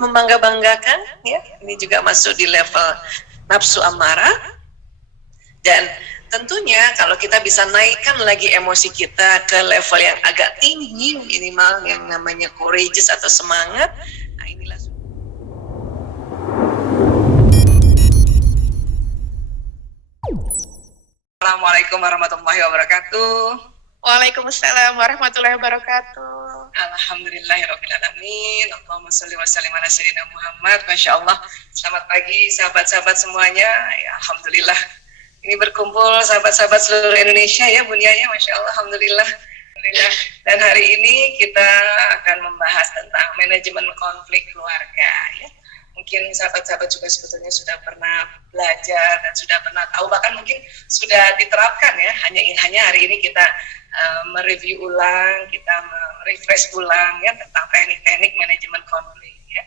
membangga-banggakan, ya. Ini juga masuk di level nafsu amarah. Dan tentunya kalau kita bisa naikkan lagi emosi kita ke level yang agak tinggi, minimal yang namanya courageous atau semangat. Nah, inilah. Assalamualaikum warahmatullahi wabarakatuh. Waalaikumsalam warahmatullahi wabarakatuh. Alhamdulillahirabbil alamin. Allahumma shalli wa sallim ala sayyidina Muhammad. Masya Allah. Selamat pagi sahabat-sahabat semuanya. Ya, alhamdulillah. Ini berkumpul sahabat-sahabat seluruh Indonesia ya, Bunia ya. Masya Allah, alhamdulillah. Alhamdulillah. Dan hari ini kita akan membahas tentang manajemen konflik keluarga ya. Mungkin sahabat-sahabat juga sebetulnya sudah pernah belajar dan sudah pernah tahu, bahkan mungkin sudah diterapkan ya. Hanya hari ini kita mereview ulang, kita merefresh ulang ya tentang teknik-teknik manajemen konflik ya.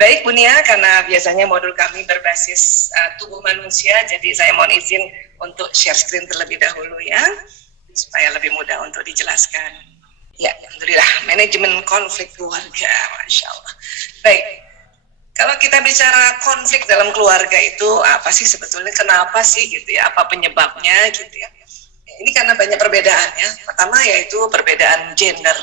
Baik Bunia, karena biasanya modul kami berbasis tubuh manusia, jadi saya mohon izin untuk share screen terlebih dahulu ya, supaya lebih mudah untuk dijelaskan. Ya, alhamdulillah, manajemen konflik keluarga, Masya Allah. Baik, kalau kita bicara konflik dalam keluarga itu apa sih sebetulnya, kenapa sih gitu ya, apa penyebabnya gitu ya. Ini karena banyak perbedaan ya. Pertama yaitu perbedaan gender.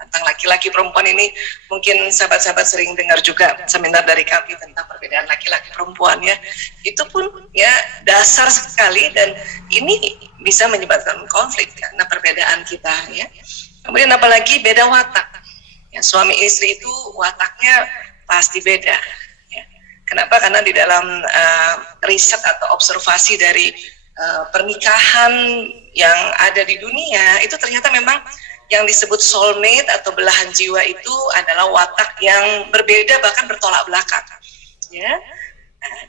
Tentang laki-laki perempuan ini mungkin sahabat-sahabat sering dengar juga seminar dari kami tentang perbedaan laki-laki perempuan ya. Itu pun ya dasar sekali dan ini bisa menyebabkan konflik karena perbedaan kita ya. Kemudian apalagi beda watak. Ya, suami istri itu wataknya pasti beda. Ya. Kenapa? Karena di dalam riset atau observasi dari pernikahan yang ada di dunia itu ternyata memang yang disebut soulmate atau belahan jiwa itu adalah watak yang berbeda bahkan bertolak belakang ya.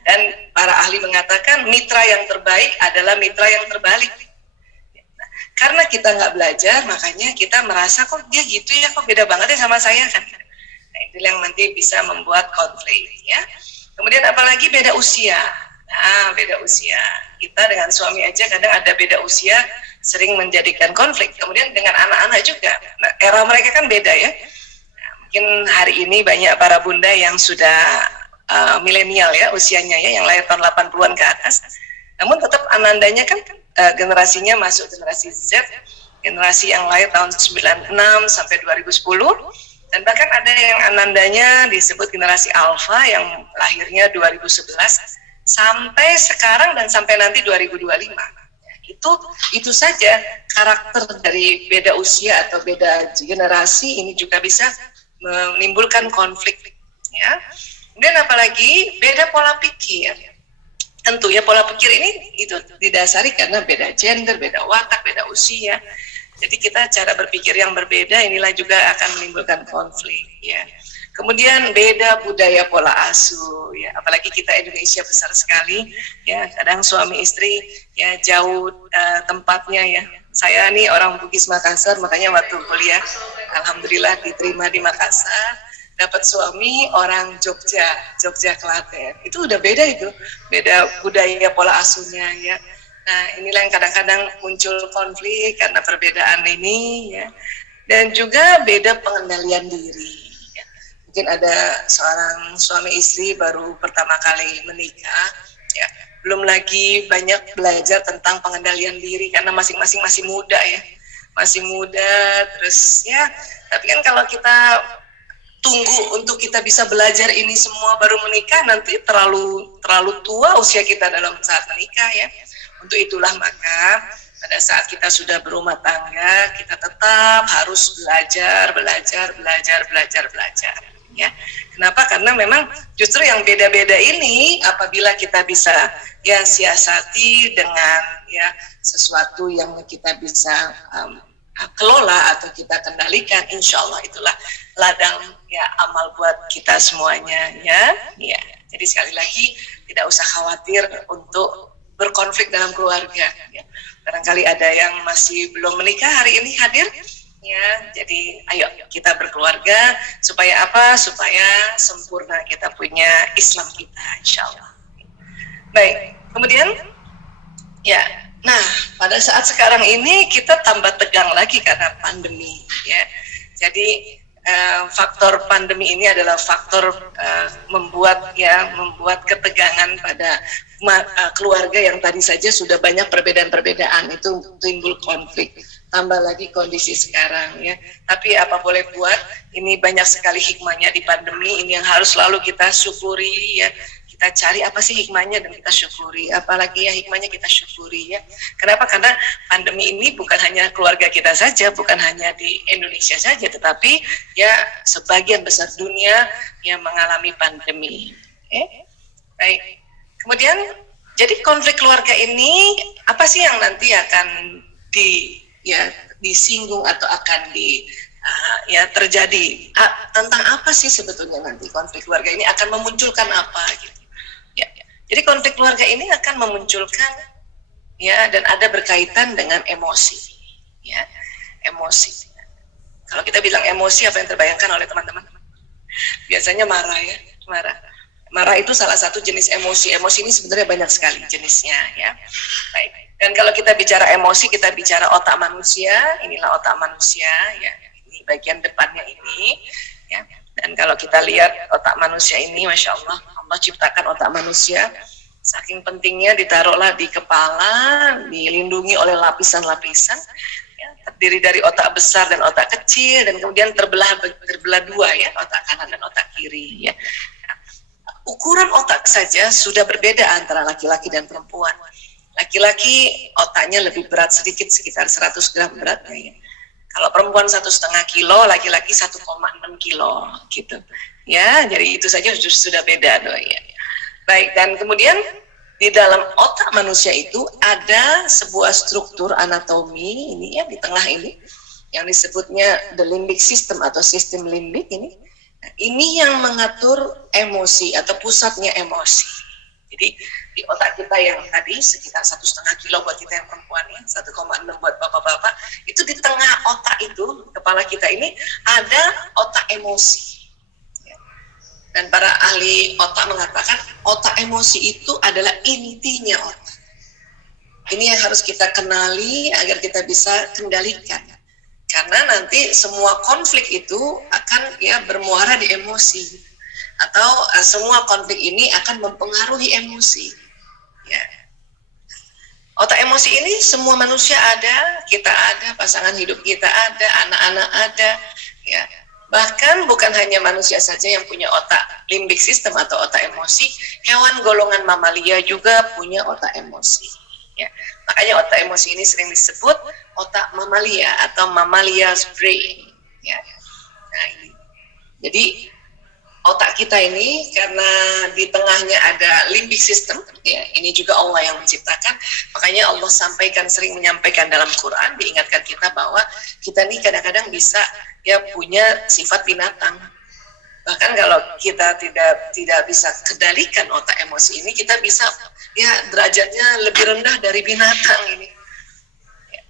Dan para ahli mengatakan mitra yang terbaik adalah mitra yang terbalik. Karena kita nggak belajar makanya kita merasa kok dia gitu ya, kok beda banget ya sama saya kan. Nah, itu yang nanti bisa membuat konflik ya. Kemudian apalagi beda usia. Nah, beda usia. Kita dengan suami aja kadang ada beda usia, sering menjadikan konflik. Kemudian dengan anak-anak juga. Nah, era mereka kan beda ya. Nah, mungkin hari ini banyak para bunda yang sudah milenial ya usianya ya, yang lahir tahun 80-an ke atas. Namun tetap anandanya kan generasinya masuk generasi Z, generasi yang lahir tahun 96 sampai 2010. Dan bahkan ada yang anandanya disebut generasi Alpha yang lahirnya 2011 sampai sekarang dan sampai nanti 2025. Itu saja karakter dari beda usia atau beda generasi ini juga bisa menimbulkan konflik ya. Kemudian apalagi beda pola pikir. Tentu ya pola pikir ini itu didasari karena beda gender, beda watak, beda usia. Jadi kita cara berpikir yang berbeda inilah juga akan menimbulkan konflik ya. Kemudian beda budaya pola asuh ya, apalagi kita Indonesia besar sekali ya, kadang suami istri ya jauh tempatnya ya. Saya nih orang Bugis Makassar, makanya waktu kuliah alhamdulillah diterima di Makassar, dapat suami orang Jogja Klaten. Itu udah beda itu, beda budaya pola asuhnya ya. Nah, inilah yang kadang-kadang muncul konflik karena perbedaan ini ya. Dan juga beda pengendalian diri. Mungkin ada seorang suami istri baru pertama kali menikah ya, belum lagi banyak belajar tentang pengendalian diri karena masing-masing masih muda ya, masih muda terus ya. Tapi kan kalau kita tunggu untuk kita bisa belajar ini semua baru menikah, nanti terlalu tua usia kita dalam saat menikah ya. Untuk itulah maka pada saat kita sudah berumah tangga, kita tetap harus belajar ya. Kenapa? Karena memang justru yang beda-beda ini apabila kita bisa ya siasati dengan ya sesuatu yang kita bisa kelola atau kita kendalikan, insya Allah itulah ladang ya amal buat kita semuanya ya. Jadi sekali lagi tidak usah khawatir untuk berkonflik dalam keluarga ya. Barangkali ada yang masih belum menikah hari ini hadir ya, jadi ayo kita berkeluarga supaya apa? Supaya sempurna kita punya Islam kita, insya Allah. Baik, kemudian ya, nah pada saat sekarang ini kita tambah tegang lagi karena pandemi ya. Jadi faktor pandemi ini adalah faktor membuat ketegangan pada keluarga yang tadi saja sudah banyak perbedaan-perbedaan, itu timbul konflik. Tambah lagi kondisi sekarang ya. Tapi apa boleh buat, ini banyak sekali hikmahnya di pandemi ini yang harus selalu kita syukuri ya. Kita cari apa sih hikmahnya dan kita syukuri. Apalagi ya hikmahnya kita syukuri ya. Kenapa? Karena pandemi ini bukan hanya keluarga kita saja, bukan hanya di Indonesia saja, tetapi ya sebagian besar dunia yang mengalami pandemi. Baik. Kemudian jadi konflik keluarga ini apa sih yang nanti akan disinggung atau akan terjadi, tentang apa sih sebetulnya nanti konflik keluarga ini akan memunculkan apa gitu ya. Jadi konflik keluarga ini akan memunculkan ya, dan ada berkaitan dengan emosi ya, emosi. Kalau kita bilang emosi, apa yang terbayangkan oleh teman-teman? Biasanya marah ya, marah itu salah satu jenis emosi. Emosi ini sebenarnya banyak sekali jenisnya ya. Baik. Dan kalau kita bicara emosi, kita bicara otak manusia. Inilah otak manusia ya. Ini bagian depannya ini ya. Dan kalau kita lihat otak manusia ini, masya Allah, Allah ciptakan otak manusia. Saking pentingnya ditaruhlah di kepala, dilindungi oleh lapisan-lapisan. Ya, terdiri dari otak besar dan otak kecil, dan kemudian terbelah dua ya, otak kanan dan otak kiri ya. Ukuran otak saja sudah berbeda antara laki-laki dan perempuan. Laki-laki otaknya lebih berat sedikit, sekitar 100 gram beratnya ya. Kalau perempuan 1,5 kilo, laki-laki 1,6 kilo gitu. Ya, jadi itu saja sudah beda doh ya. Baik, dan kemudian di dalam otak manusia itu ada sebuah struktur anatomi ini ya, di tengah ini yang disebutnya the limbic system atau sistem limbik ini. Nah, ini yang mengatur emosi atau pusatnya emosi. Jadi di otak kita yang tadi sekitar 1,5 kilo buat kita yang perempuan ya, 1,6 buat bapak-bapak, itu di tengah otak itu, kepala kita ini ada otak emosi. Ya. Dan para ahli otak mengatakan otak emosi itu adalah intinya otak. Ini yang harus kita kenali agar kita bisa kendalikan. Karena nanti semua konflik itu akan ya bermuara di emosi. Atau semua konflik ini akan mempengaruhi emosi ya. Otak emosi ini semua manusia ada, kita ada, pasangan hidup kita ada, anak-anak ada ya. Bahkan bukan hanya manusia saja yang punya otak limbic system atau otak emosi, hewan golongan mamalia juga punya otak emosi ya. Makanya otak emosi ini sering disebut otak mamalia atau mammalia's brain ya. Nah, ini. Jadi otak kita ini karena di tengahnya ada limbic system ya, ini juga Allah yang menciptakan. Makanya Allah sering menyampaikan dalam Quran, diingatkan kita bahwa kita ini kadang-kadang bisa ya punya sifat binatang. Bahkan kalau kita tidak bisa kendalikan otak emosi ini, kita bisa ya derajatnya lebih rendah dari binatang ini. Ya.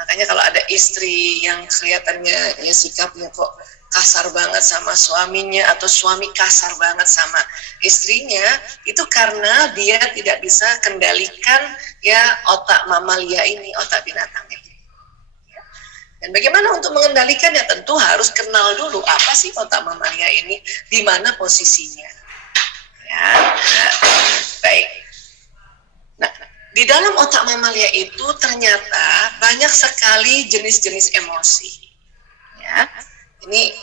Makanya kalau ada istri yang kelihatannya ya sikapnya kok kasar banget sama suaminya, atau suami kasar banget sama istrinya, itu karena dia tidak bisa kendalikan ya otak mamalia ini, otak binatang ini. Dan bagaimana untuk mengendalikannya? Tentu harus kenal dulu apa sih otak mamalia ini, di mana posisinya. Ya, baik. Nah, di dalam otak mamalia itu ternyata banyak sekali jenis-jenis emosi. Ya. Ini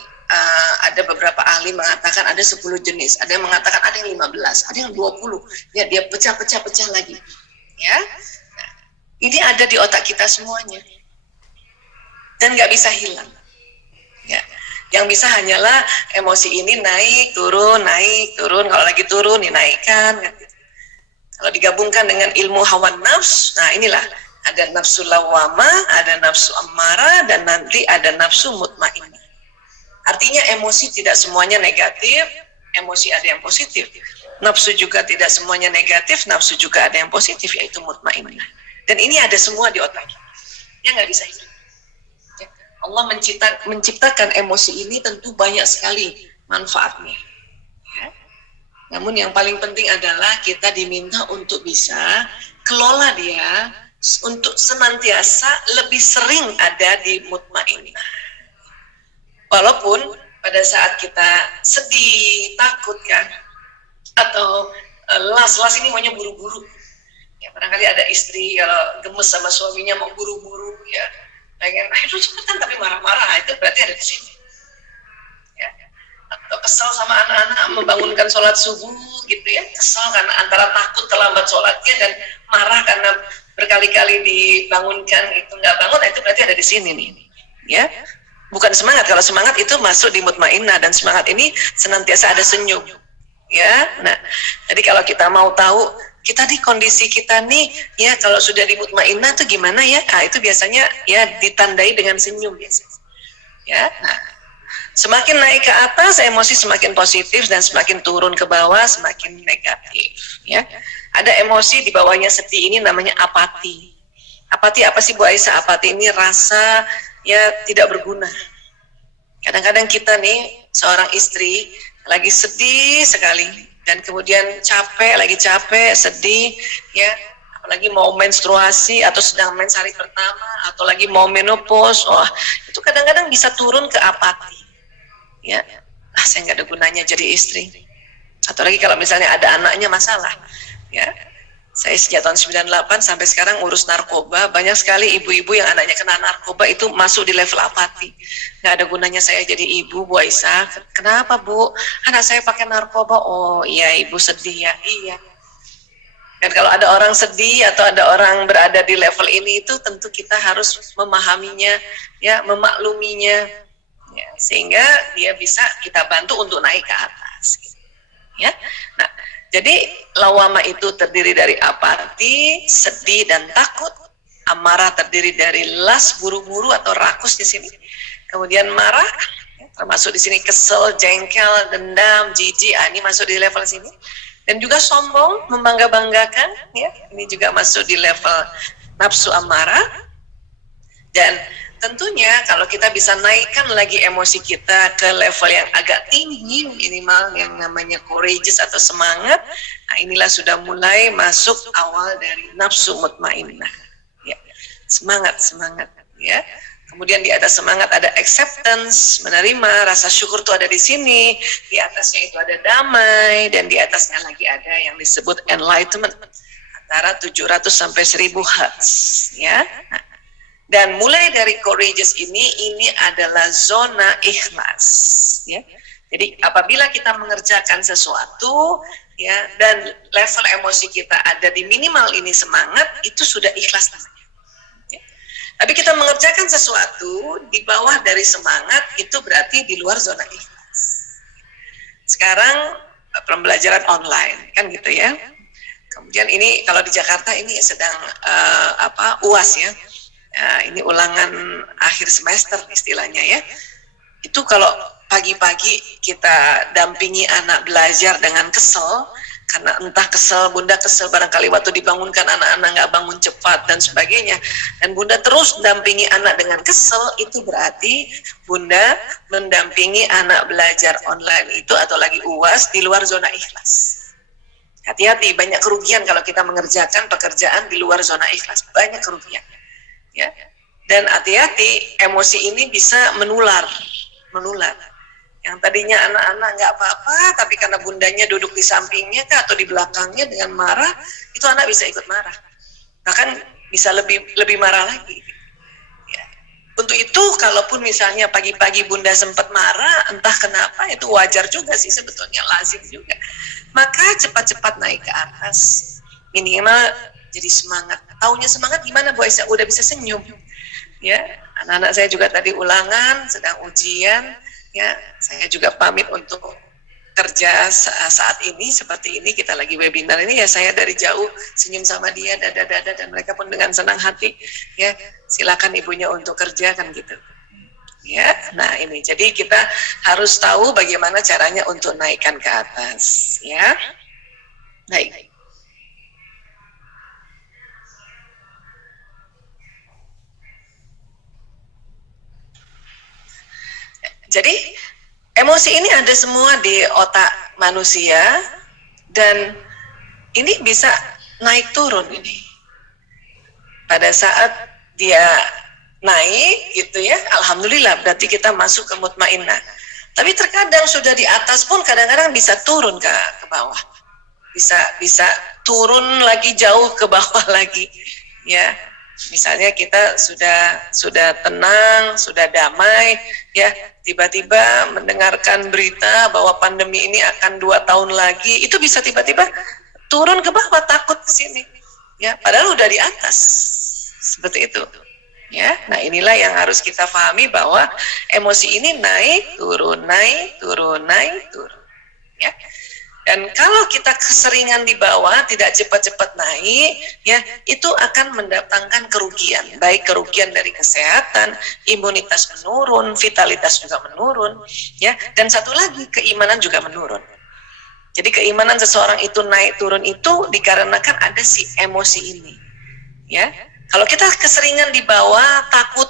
ada beberapa ahli mengatakan ada 10 jenis, ada yang mengatakan ada yang 15, ada yang 20. Ya, dia pecah-pecah lagi. Ya, nah, ini ada di otak kita semuanya dan nggak bisa hilang. Ya, yang bisa hanyalah emosi ini naik turun. Kalau lagi turun dinaikkan. Kalau digabungkan dengan ilmu hawa nafs, nah inilah ada nafsu lawamah, ada nafsu ammara, dan nanti ada nafsu mutmainnah. Artinya emosi tidak semuanya negatif, emosi ada yang positif. Nafsu juga tidak semuanya negatif, nafsu juga ada yang positif, yaitu mutmainnah. Dan ini ada semua di otak kita. Ya nggak bisa hilang. Ya. Allah menciptakan emosi ini tentu banyak sekali manfaatnya. Ya. Namun yang paling penting adalah kita diminta untuk bisa kelola dia, untuk senantiasa lebih sering ada di mutmainnah. Walaupun pada saat kita sedih, takut kan, atau las ini maunya buru-buru. Ya, barangkali ada istri kalau gemes sama suaminya mau buru-buru, ya pengen ayo cepetan tapi marah-marah, itu berarti ada di sini. Ya. Atau kesal sama anak-anak membangunkan sholat subuh gitu ya, kesal karena antara takut terlambat sholatnya dan marah karena berkali-kali dibangunkan itu nggak bangun, itu berarti ada di sini nih. Ya, bukan semangat. Kalau semangat itu masuk di mutmainnah, dan semangat ini senantiasa ada senyum. Ya, nah, jadi kalau kita mau tahu kita di kondisi kita nih, ya kalau sudah di mutmainnah tuh gimana ya? Nah, itu biasanya ya ditandai dengan senyum biasanya. Ya, nah, semakin naik ke atas emosi semakin positif dan semakin turun ke bawah semakin negatif. Ya, ada emosi di bawahnya sedih ini namanya apati. Apati apa sih Bu Aisyah? Apati ini rasa ya tidak berguna. Kadang-kadang kita nih seorang istri lagi sedih sekali dan kemudian lagi capek, sedih ya, apalagi mau menstruasi atau sedang mens hari pertama atau lagi mau menopause, itu kadang-kadang bisa turun ke apati. Ya, saya nggak ada gunanya jadi istri. Atau lagi kalau misalnya ada anaknya masalah, ya. Saya sejak tahun 98 sampai sekarang urus narkoba, banyak sekali ibu-ibu yang anaknya kena narkoba itu masuk di level apati. Nggak ada gunanya saya jadi ibu, Bu Aisyah. Kenapa Bu? Anak saya pakai narkoba. Oh iya, ibu sedih ya. Iya. Dan kalau ada orang sedih atau ada orang berada di level ini, itu tentu kita harus memahaminya, ya, memakluminya, ya, sehingga dia bisa kita bantu untuk naik ke atas. Ya, nah. Jadi lawama itu terdiri dari apati, sedih dan takut. Amarah terdiri dari las, buru-buru atau rakus di sini. Kemudian marah, termasuk di sini kesel, jengkel, dendam, jijik. Ini masuk di level sini. Dan juga sombong, membangga-banggakan. Ya, ini juga masuk di level nafsu amarah. Dan tentunya kalau kita bisa naikkan lagi emosi kita ke level yang agak tinggi minimal yang namanya courageous atau semangat, nah inilah sudah mulai masuk awal dari nafsu mutmainnah. Ya, semangat ya. Kemudian di atas semangat ada acceptance, menerima, rasa syukur itu ada di sini, di atasnya itu ada damai, dan di atasnya lagi ada yang disebut enlightenment antara 700 sampai 1000 Hz, ya. Nah, dan mulai dari courageous ini adalah zona ikhlas, ya. Jadi apabila kita mengerjakan sesuatu, ya, dan level emosi kita ada di minimal ini semangat, itu sudah ikhlas namanya. Ya. Tapi kita mengerjakan sesuatu di bawah dari semangat, itu berarti di luar zona ikhlas. Sekarang pembelajaran online, kan gitu ya. Kemudian ini kalau di Jakarta ini sedang UAS ya. Ini ulangan akhir semester istilahnya ya. Itu kalau pagi-pagi kita dampingi anak belajar dengan kesel, karena entah kesel, bunda kesel barangkali waktu dibangunkan anak-anak nggak bangun cepat dan sebagainya, dan bunda terus dampingi anak dengan kesel, itu berarti bunda mendampingi anak belajar online itu atau lagi UAS di luar zona ikhlas. Hati-hati, banyak kerugian kalau kita mengerjakan pekerjaan di luar zona ikhlas, banyak kerugian. Ya, dan hati-hati, emosi ini bisa menular. Yang tadinya anak-anak nggak apa-apa, tapi karena bundanya duduk di sampingnya atau di belakangnya dengan marah, itu anak bisa ikut marah, bahkan bisa lebih marah lagi. Ya. Untuk itu, kalaupun misalnya pagi-pagi bunda sempat marah, entah kenapa, itu wajar juga sih sebetulnya, lazim juga. Maka cepat-cepat naik ke atas, minimal jadi semangat. Taunya semangat gimana Bu Aisyah? Udah bisa senyum. Ya, anak-anak saya juga tadi ulangan, sedang ujian. Ya, saya juga pamit untuk kerja saat ini seperti ini, kita lagi webinar ini, ya saya dari jauh senyum sama dia, dada-dada, dan mereka pun dengan senang hati. Ya, silakan ibunya untuk kerja kan gitu. Ya, nah ini. Jadi kita harus tahu bagaimana caranya untuk naikkan ke atas. Ya, baik. Jadi emosi ini ada semua di otak manusia, dan ini bisa naik turun ini. Pada saat dia naik gitu ya, alhamdulillah berarti kita masuk ke mutmainnah. Tapi terkadang sudah di atas pun kadang-kadang bisa turun ke bawah, bisa turun lagi jauh ke bawah lagi, ya. Misalnya kita sudah tenang, sudah damai, ya, tiba-tiba mendengarkan berita bahwa pandemi ini akan 2 tahun lagi, itu bisa tiba-tiba turun ke bawah, takut ke sini, ya, padahal udah di atas, seperti itu, ya. Nah, inilah yang harus kita pahami bahwa emosi ini naik, turun, ya. Dan kalau kita keseringan di bawah, tidak cepat-cepat naik, ya, itu akan mendatangkan kerugian, baik kerugian dari kesehatan, imunitas menurun, vitalitas juga menurun, ya, dan satu lagi keimanan juga menurun. Jadi keimanan seseorang itu naik turun itu dikarenakan ada si emosi ini, ya. Kalau kita keseringan di bawah, takut,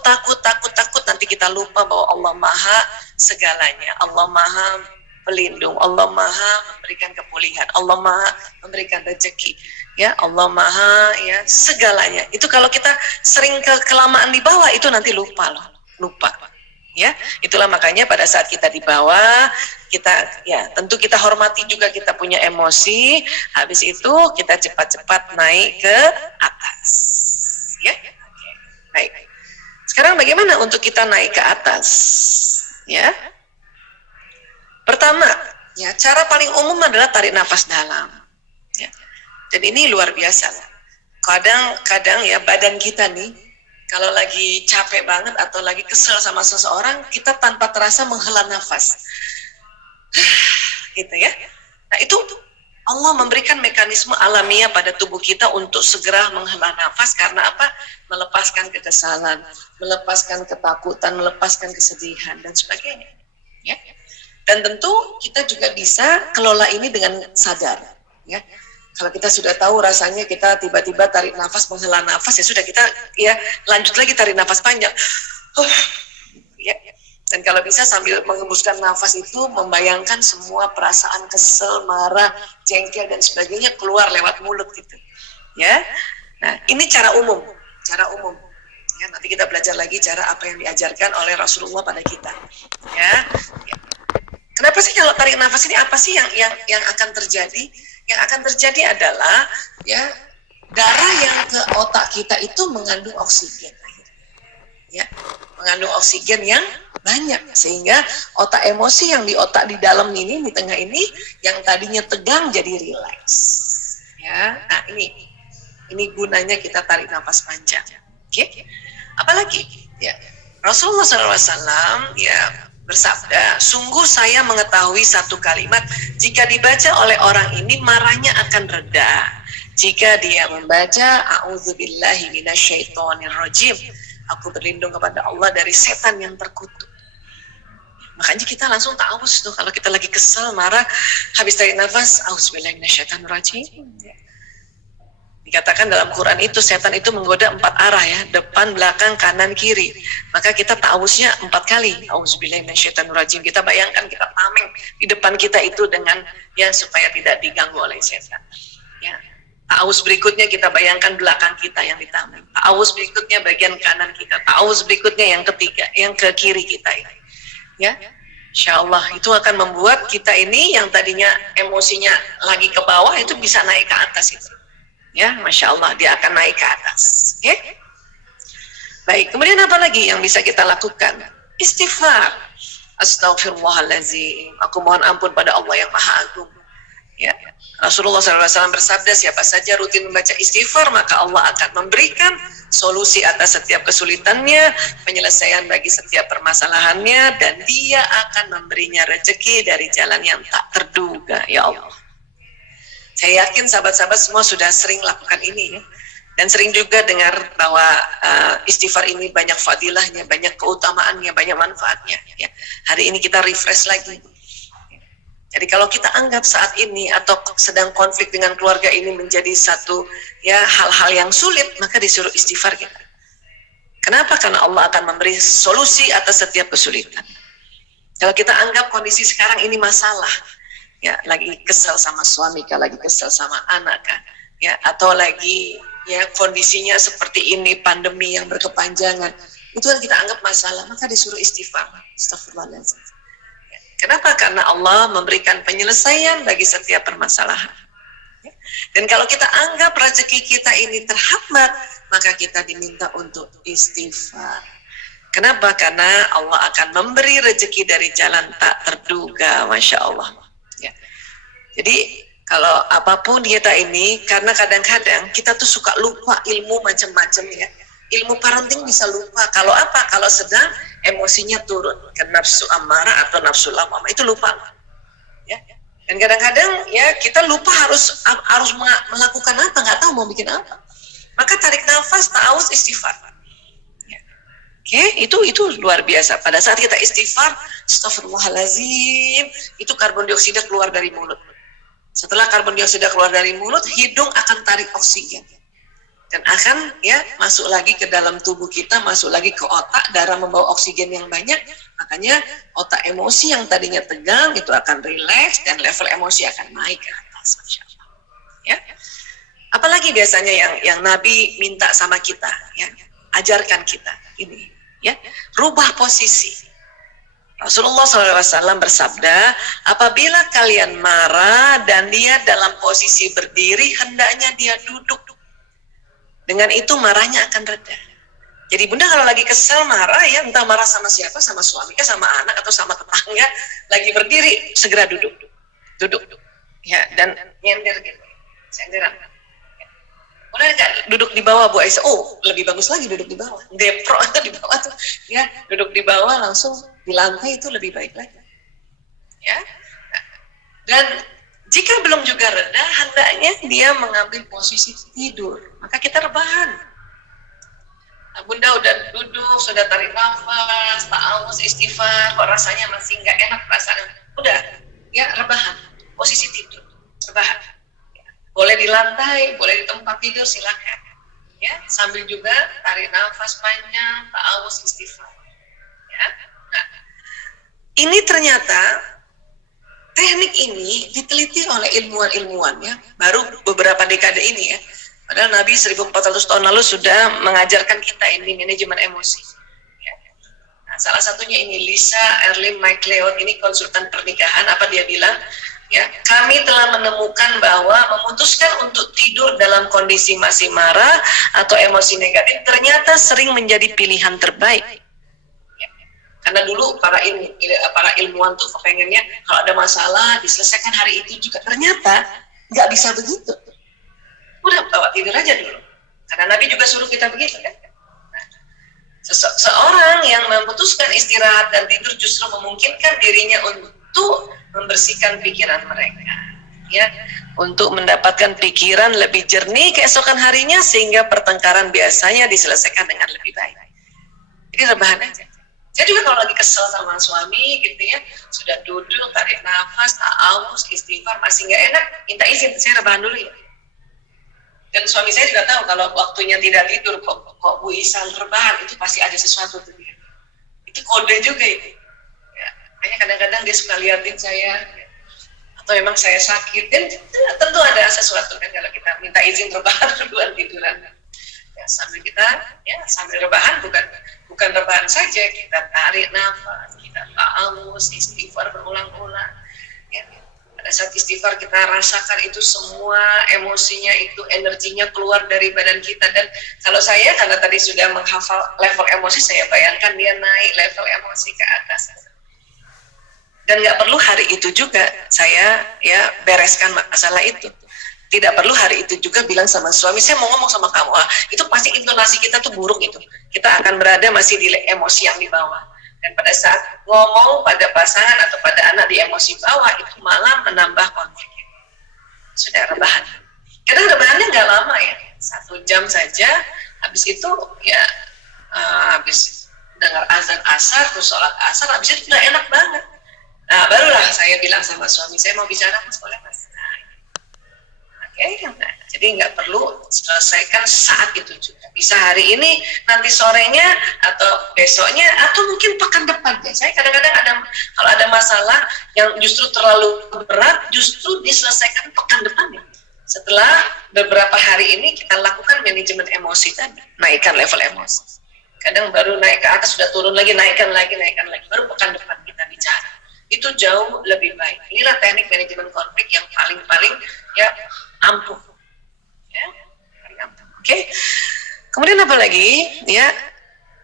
nanti kita lupa bahwa Allah Maha segalanya, Allah Maha pelindung, Allah Maha memberikan kepulihan, Allah Maha memberikan rezeki, ya, Allah Maha, ya, segalanya. Itu kalau kita sering kelamaan di bawah itu nanti lupa, ya. Itulah makanya pada saat kita di bawah, kita, ya, tentu kita hormati juga kita punya emosi. Habis itu kita cepat-cepat naik ke atas, ya. Baik. Sekarang bagaimana untuk kita naik ke atas, ya? Pertama, ya, cara paling umum adalah tarik nafas dalam, ya. Dan ini luar biasa. Kadang-kadang, ya, badan kita nih kalau lagi capek banget atau lagi kesel sama seseorang, kita tanpa terasa menghela nafas, gitu, ya. Nah, itu Allah memberikan mekanisme alamiah pada tubuh kita untuk segera menghela nafas. Karena apa? Melepaskan kekesalan, melepaskan ketakutan, melepaskan kesedihan dan sebagainya, ya. Dan tentu kita juga bisa kelola ini dengan sadar, ya. Kalau kita sudah tahu rasanya kita tiba-tiba tarik nafas, menghela nafas, ya sudah, kita, ya, lanjut lagi tarik nafas panjang, ya. Dan kalau bisa sambil menghembuskan nafas itu membayangkan semua perasaan kesel, marah, jengkel dan sebagainya keluar lewat mulut, gitu, ya. Nah, ini cara umum, ya. Nanti kita belajar lagi cara apa yang diajarkan oleh Rasulullah pada kita, ya. Kenapa sih kalau tarik nafas ini, apa sih yang akan terjadi? Yang akan terjadi adalah, ya, darah yang ke otak kita itu mengandung oksigen, ya, mengandung oksigen yang banyak, sehingga otak emosi yang di otak di dalam ini, di tengah ini, yang tadinya tegang jadi rileks, ya. Nah, ini gunanya kita tarik nafas panjang, oke? Apalagi, ya, Rasulullah SAW, ya, bersabda, sungguh saya mengetahui satu kalimat, jika dibaca oleh orang ini marahnya akan reda jika dia membaca a'udzubillahi minasyaitonirrajim, aku berlindung kepada Allah dari setan yang terkutuk. Makanya kita langsung ta'awuz tuh kalau kita lagi kesal, marah, habis tarik nafas, a'udzubillahi minasyaitonirrajim. Dikatakan dalam Quran itu setan itu menggoda 4 arah, ya, depan, belakang, kanan, kiri. Maka kita ta'awuznya 4 kali. Auzubillahi minasyaitonirrajim. Kita bayangkan, kita tameng di depan kita itu dengan, ya, supaya tidak diganggu oleh setan. Ya. Ta'awuz berikutnya kita bayangkan belakang kita yang ditameng. Ta'awuz berikutnya bagian kanan kita. Ta'awuz berikutnya yang ketiga, yang ke kiri kita ini. Ya. Insyaallah itu akan membuat kita ini yang tadinya emosinya lagi ke bawah itu bisa naik ke atas itu. Ya, Masya Allah, dia akan naik ke atas, ya. Baik, kemudian apa lagi yang bisa kita lakukan? Istighfar. Astaghfirullahaladzim, aku mohon ampun pada Allah yang Maha Agung, ya. Rasulullah SAW bersabda, siapa saja rutin membaca istighfar, maka Allah akan memberikan solusi atas setiap kesulitannya, penyelesaian bagi setiap permasalahannya, dan dia akan memberinya rezeki dari jalan yang tak terduga, ya Allah. Saya yakin sahabat-sahabat semua sudah sering lakukan ini, ya. Dan sering juga dengar bahwa istighfar ini banyak fadilahnya, banyak keutamaannya, banyak manfaatnya, ya. Hari ini kita refresh lagi. Jadi kalau kita anggap saat ini atau sedang konflik dengan keluarga ini menjadi satu, ya, hal-hal yang sulit, maka disuruh istighfar kita. Kenapa? Karena Allah akan memberi solusi atas setiap kesulitan. Kalau kita anggap kondisi sekarang ini masalah, ya, lagi kesel sama suami kah, lagi kesel sama anak kah, ya, atau lagi, ya, kondisinya seperti ini, pandemi yang berkepanjangan, itu kan kita anggap masalah, maka disuruh istighfar. Astagfirullahaladzim. Ya. Kenapa? Karena Allah memberikan penyelesaian bagi setiap permasalahan. Dan kalau kita anggap rezeki kita ini terhambat, maka kita diminta untuk istighfar. Kenapa? Karena Allah akan memberi rezeki dari jalan tak terduga, Masya Allah. Ya. Jadi kalau apapun kita ini, karena kadang-kadang kita tuh suka lupa ilmu macam-macam ya. Ilmu parenting bisa lupa. Kalau apa? Kalau sedang emosinya turun ke nafsu amarah atau nafsu lawamah, itu lupa. Ya. Dan kadang-kadang ya kita lupa harus melakukan apa, nggak tahu mau bikin apa. Maka tarik nafas, ta'awuz, istighfar. Ya. Oke, itu luar biasa. Pada saat kita istighfar, astagfirullahalazim, itu karbon dioksida keluar dari mulut. Setelah karbon dioksida keluar dari mulut, hidung akan tarik oksigen. Dan akan ya masuk lagi ke dalam tubuh kita, masuk lagi ke otak, darah membawa oksigen yang banyak, makanya otak emosi yang tadinya tegang itu akan rileks dan level emosi akan naik ke atas. Masya Allah. Ya. Apalagi biasanya yang Nabi minta sama kita, ya, ajarkan kita ini, ya, rubah posisi. Rasulullah SAW bersabda, apabila kalian marah dan dia dalam posisi berdiri, hendaknya dia duduk. Dengan itu marahnya akan reda. Jadi bunda kalau lagi kesel marah ya, entah marah sama siapa, sama suami, sama anak atau sama tetangga, lagi berdiri segera duduk, ya, dan nyender gitu, senderan. Boleh nggak duduk di bawah Bu Aisyah? Oh lebih bagus lagi duduk di bawah, depro itu di bawah tuh, ya duduk di bawah langsung di lantai itu lebih baik lagi, ya. Dan jika belum juga reda, hendaknya dia mengambil posisi tidur. Maka kita rebahan. Nah, bunda udah duduk, sudah tarik nafas, ta'awuz, istighfar, kok rasanya masih nggak enak perasaan. Udah, ya rebahan, posisi tidur, rebahan. Ya. Boleh di lantai, boleh di tempat tidur, silakan. Ya, sambil juga tarik nafas panjang, ta'awuz, istighfar. Ya. Nah, ini ternyata teknik ini diteliti oleh ilmuwan-ilmuwan ya, baru beberapa dekade ini ya. Padahal Nabi 1400 tahun lalu sudah mengajarkan kita ini manajemen emosi. Ya. Nah, salah satunya ini Lisa Erlin McLeod, ini konsultan pernikahan, apa dia bilang? Ya, kami telah menemukan bahwa memutuskan untuk tidur dalam kondisi masih marah atau emosi negatif ternyata sering menjadi pilihan terbaik. Karena dulu para ilmuwan tuh kepengennya kalau ada masalah diselesaikan hari itu juga, ternyata nggak bisa begitu. Udah bawa tidur aja dulu. Karena Nabi juga suruh kita begitu kan. Nah, seorang yang memutuskan istirahat dan tidur justru memungkinkan dirinya untuk membersihkan pikiran mereka, ya, untuk mendapatkan pikiran lebih jernih keesokan harinya sehingga pertengkaran biasanya diselesaikan dengan lebih baik. Jadi rebahan aja. Saya juga kalau lagi kesel sama suami gitu ya, sudah duduk, tarik nafas, ta'awuz, istighfar, masih nggak enak, minta izin, saya rebahan dulu ya. Dan suami saya juga tahu kalau waktunya tidak tidur, kok Bu Isa rebahan, itu pasti ada sesuatu tuh dia. Itu kode juga itu. Ya, makanya kadang-kadang dia suka liatin saya, ya. Atau memang saya sakit, dan tentu ada sesuatu kan kalau kita minta izin rebahan duluan tiduran. Ya, sambil kita, ya sambil rebahan bukan rebahan saja, kita tarik nafas, kita ta'awuz, istighfar berulang-ulang. Ya, pada saat istighfar kita rasakan itu semua emosinya itu energinya keluar dari badan kita. Dan kalau saya karena tadi sudah menghafal level emosi, saya bayangkan dia naik level emosi ke atas. Dan nggak perlu hari itu juga saya ya bereskan masalah itu. Tidak perlu hari itu juga bilang sama suami, saya mau ngomong sama kamu, itu pasti intonasi kita tuh buruk itu. Kita akan berada masih di emosi yang di bawah. Dan pada saat ngomong pada pasangan atau pada anak di emosi bawah, itu malah menambah konflik. Sudah rebahan. Kadang rebahannya nggak lama ya, 1 jam saja, habis itu ya, habis dengar azan asar, terus sholat asar, habis itu udah enak banget. Nah, barulah saya bilang sama suami, saya mau bicara, mas boleh mas? Nah, jadi nggak perlu selesaikan saat itu juga. Bisa hari ini, nanti sorenya, atau besoknya, atau mungkin pekan depan. Ya. Saya kadang-kadang kalau ada masalah yang justru terlalu berat, justru diselesaikan pekan depan. Ya. Setelah beberapa hari ini kita lakukan manajemen emosi tadi, naikkan level emosi. Kadang baru naik ke atas, sudah turun lagi, naikkan lagi. Baru pekan depan kita bicara. itu jauh lebih baik. Inilah teknik manajemen konflik yang paling ya ampuh. Ya, paling ampuh. Oke. Kemudian apa lagi? Ya,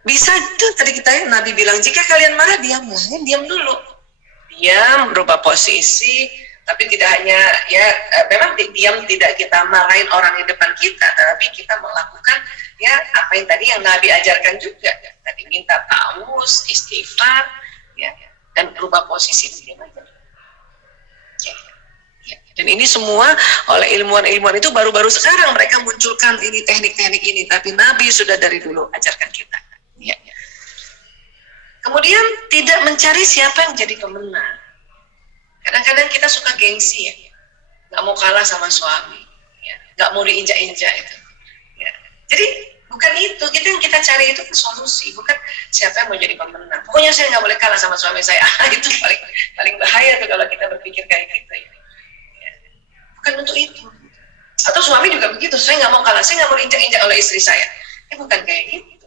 bisa itu tadi kita Nabi bilang jika kalian marah diamlah, ya, diam dulu. Diam, berubah posisi, tapi tidak hanya ya memang diam tidak kita marahin orang di depan kita, tapi kita melakukan ya apa yang tadi yang Nabi ajarkan juga. Tadi minta ta'awuz, istighfar, ya, dan berubah posisi diam aja. Dan ini semua oleh ilmuwan-ilmuwan itu baru-baru sekarang mereka munculkan ini teknik-teknik ini, tapi Nabi sudah dari dulu ajarkan kita. Ya. Kemudian tidak mencari siapa yang jadi pemenang. Kadang-kadang kita suka gengsi ya, nggak mau kalah sama suami, ya, nggak mau diinjak-injak itu. Ya. Jadi bukan itu, yang kita cari itu solusi, bukan siapa yang mau jadi pemenang. Pokoknya saya nggak boleh kalah sama suami saya. Itu paling bahaya tuh kalau kita berpikir kayak gitu. Ya. Bukan untuk itu. Atau suami juga begitu, saya nggak mau kalah, saya nggak mau diinjak-injak oleh istri saya. Bukan kayak gitu.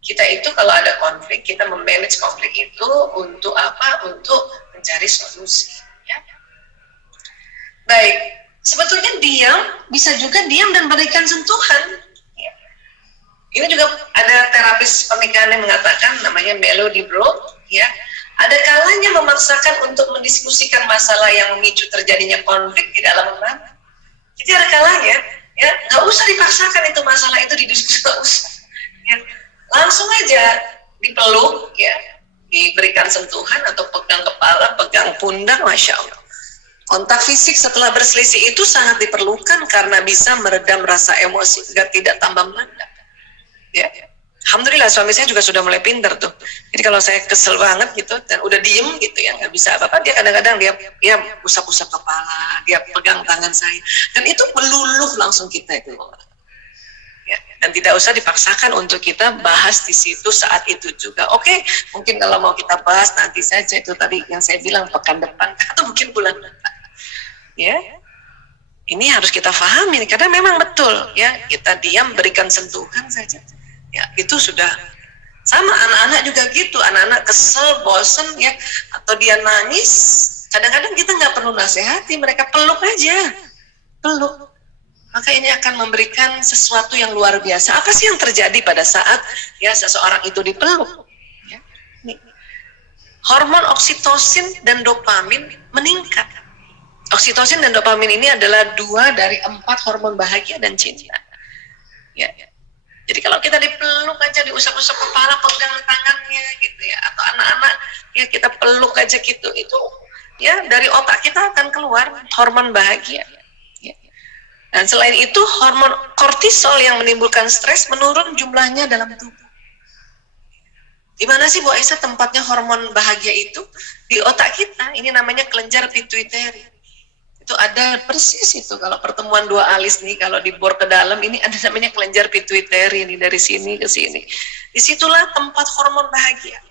Kita itu kalau ada konflik, kita memanage konflik itu untuk apa? Untuk mencari solusi. Ya. Baik, sebetulnya diam bisa juga diam dan berikan sentuhan. Ya. Ini juga ada terapis pernikahan yang mengatakan, namanya Melody Bro. Ya. Ada kalanya memaksakan untuk mendiskusikan masalah yang memicu terjadinya konflik tidak dalam rumah. Jadi ada kalanya, ya nggak usah dipaksakan itu masalah itu didiskusikan, nggak usah. Ya, langsung aja dipeluk, ya, diberikan sentuhan atau pegang kepala, pegang pundak, masya Allah. Kontak fisik setelah berselisih itu sangat diperlukan karena bisa meredam rasa emosi agar tidak tambah meledak. Ya. Alhamdulillah suami saya juga sudah mulai pintar tuh. Jadi kalau saya kesel banget gitu dan udah diem gitu ya nggak bisa apa-apa, dia kadang-kadang dia usap-usap kepala, dia pegang tangan saya dan itu meluluh langsung kita itu. Ya, dan tidak usah dipaksakan untuk kita bahas di situ saat itu juga. Oke, mungkin kalau mau kita bahas nanti saja itu tadi yang saya bilang pekan depan atau mungkin bulan depan. Ya. Ini harus kita pahami karena memang betul ya kita diam berikan sentuhan saja. Ya, itu sudah sama anak-anak juga gitu, anak-anak kesel, bosen ya, atau dia nangis, kadang-kadang kita nggak perlu nasihati, mereka peluk aja, peluk. Maka ini akan memberikan sesuatu yang luar biasa. Apa sih yang terjadi pada saat ya seseorang itu dipeluk? Ya, hormon oksitosin dan dopamin meningkat. Oksitosin dan dopamin ini adalah 2 dari 4 hormon bahagia dan cinta. Ya. Jadi kalau kita dipeluk aja, diusap-usap kepala, pegang tangannya gitu ya, atau anak-anak ya kita peluk aja gitu, itu ya dari otak kita akan keluar hormon bahagia. Ya. Dan selain itu hormon kortisol yang menimbulkan stres menurun jumlahnya dalam tubuh. Di mana sih Bu Aisyah tempatnya hormon bahagia itu? Di otak kita, ini namanya kelenjar pituitari. Itu ada persis itu kalau pertemuan 2 alis nih kalau dibor ke dalam ini ada namanya kelenjar pituitari ini dari sini ke sini. Disitulah tempat hormon bahagia.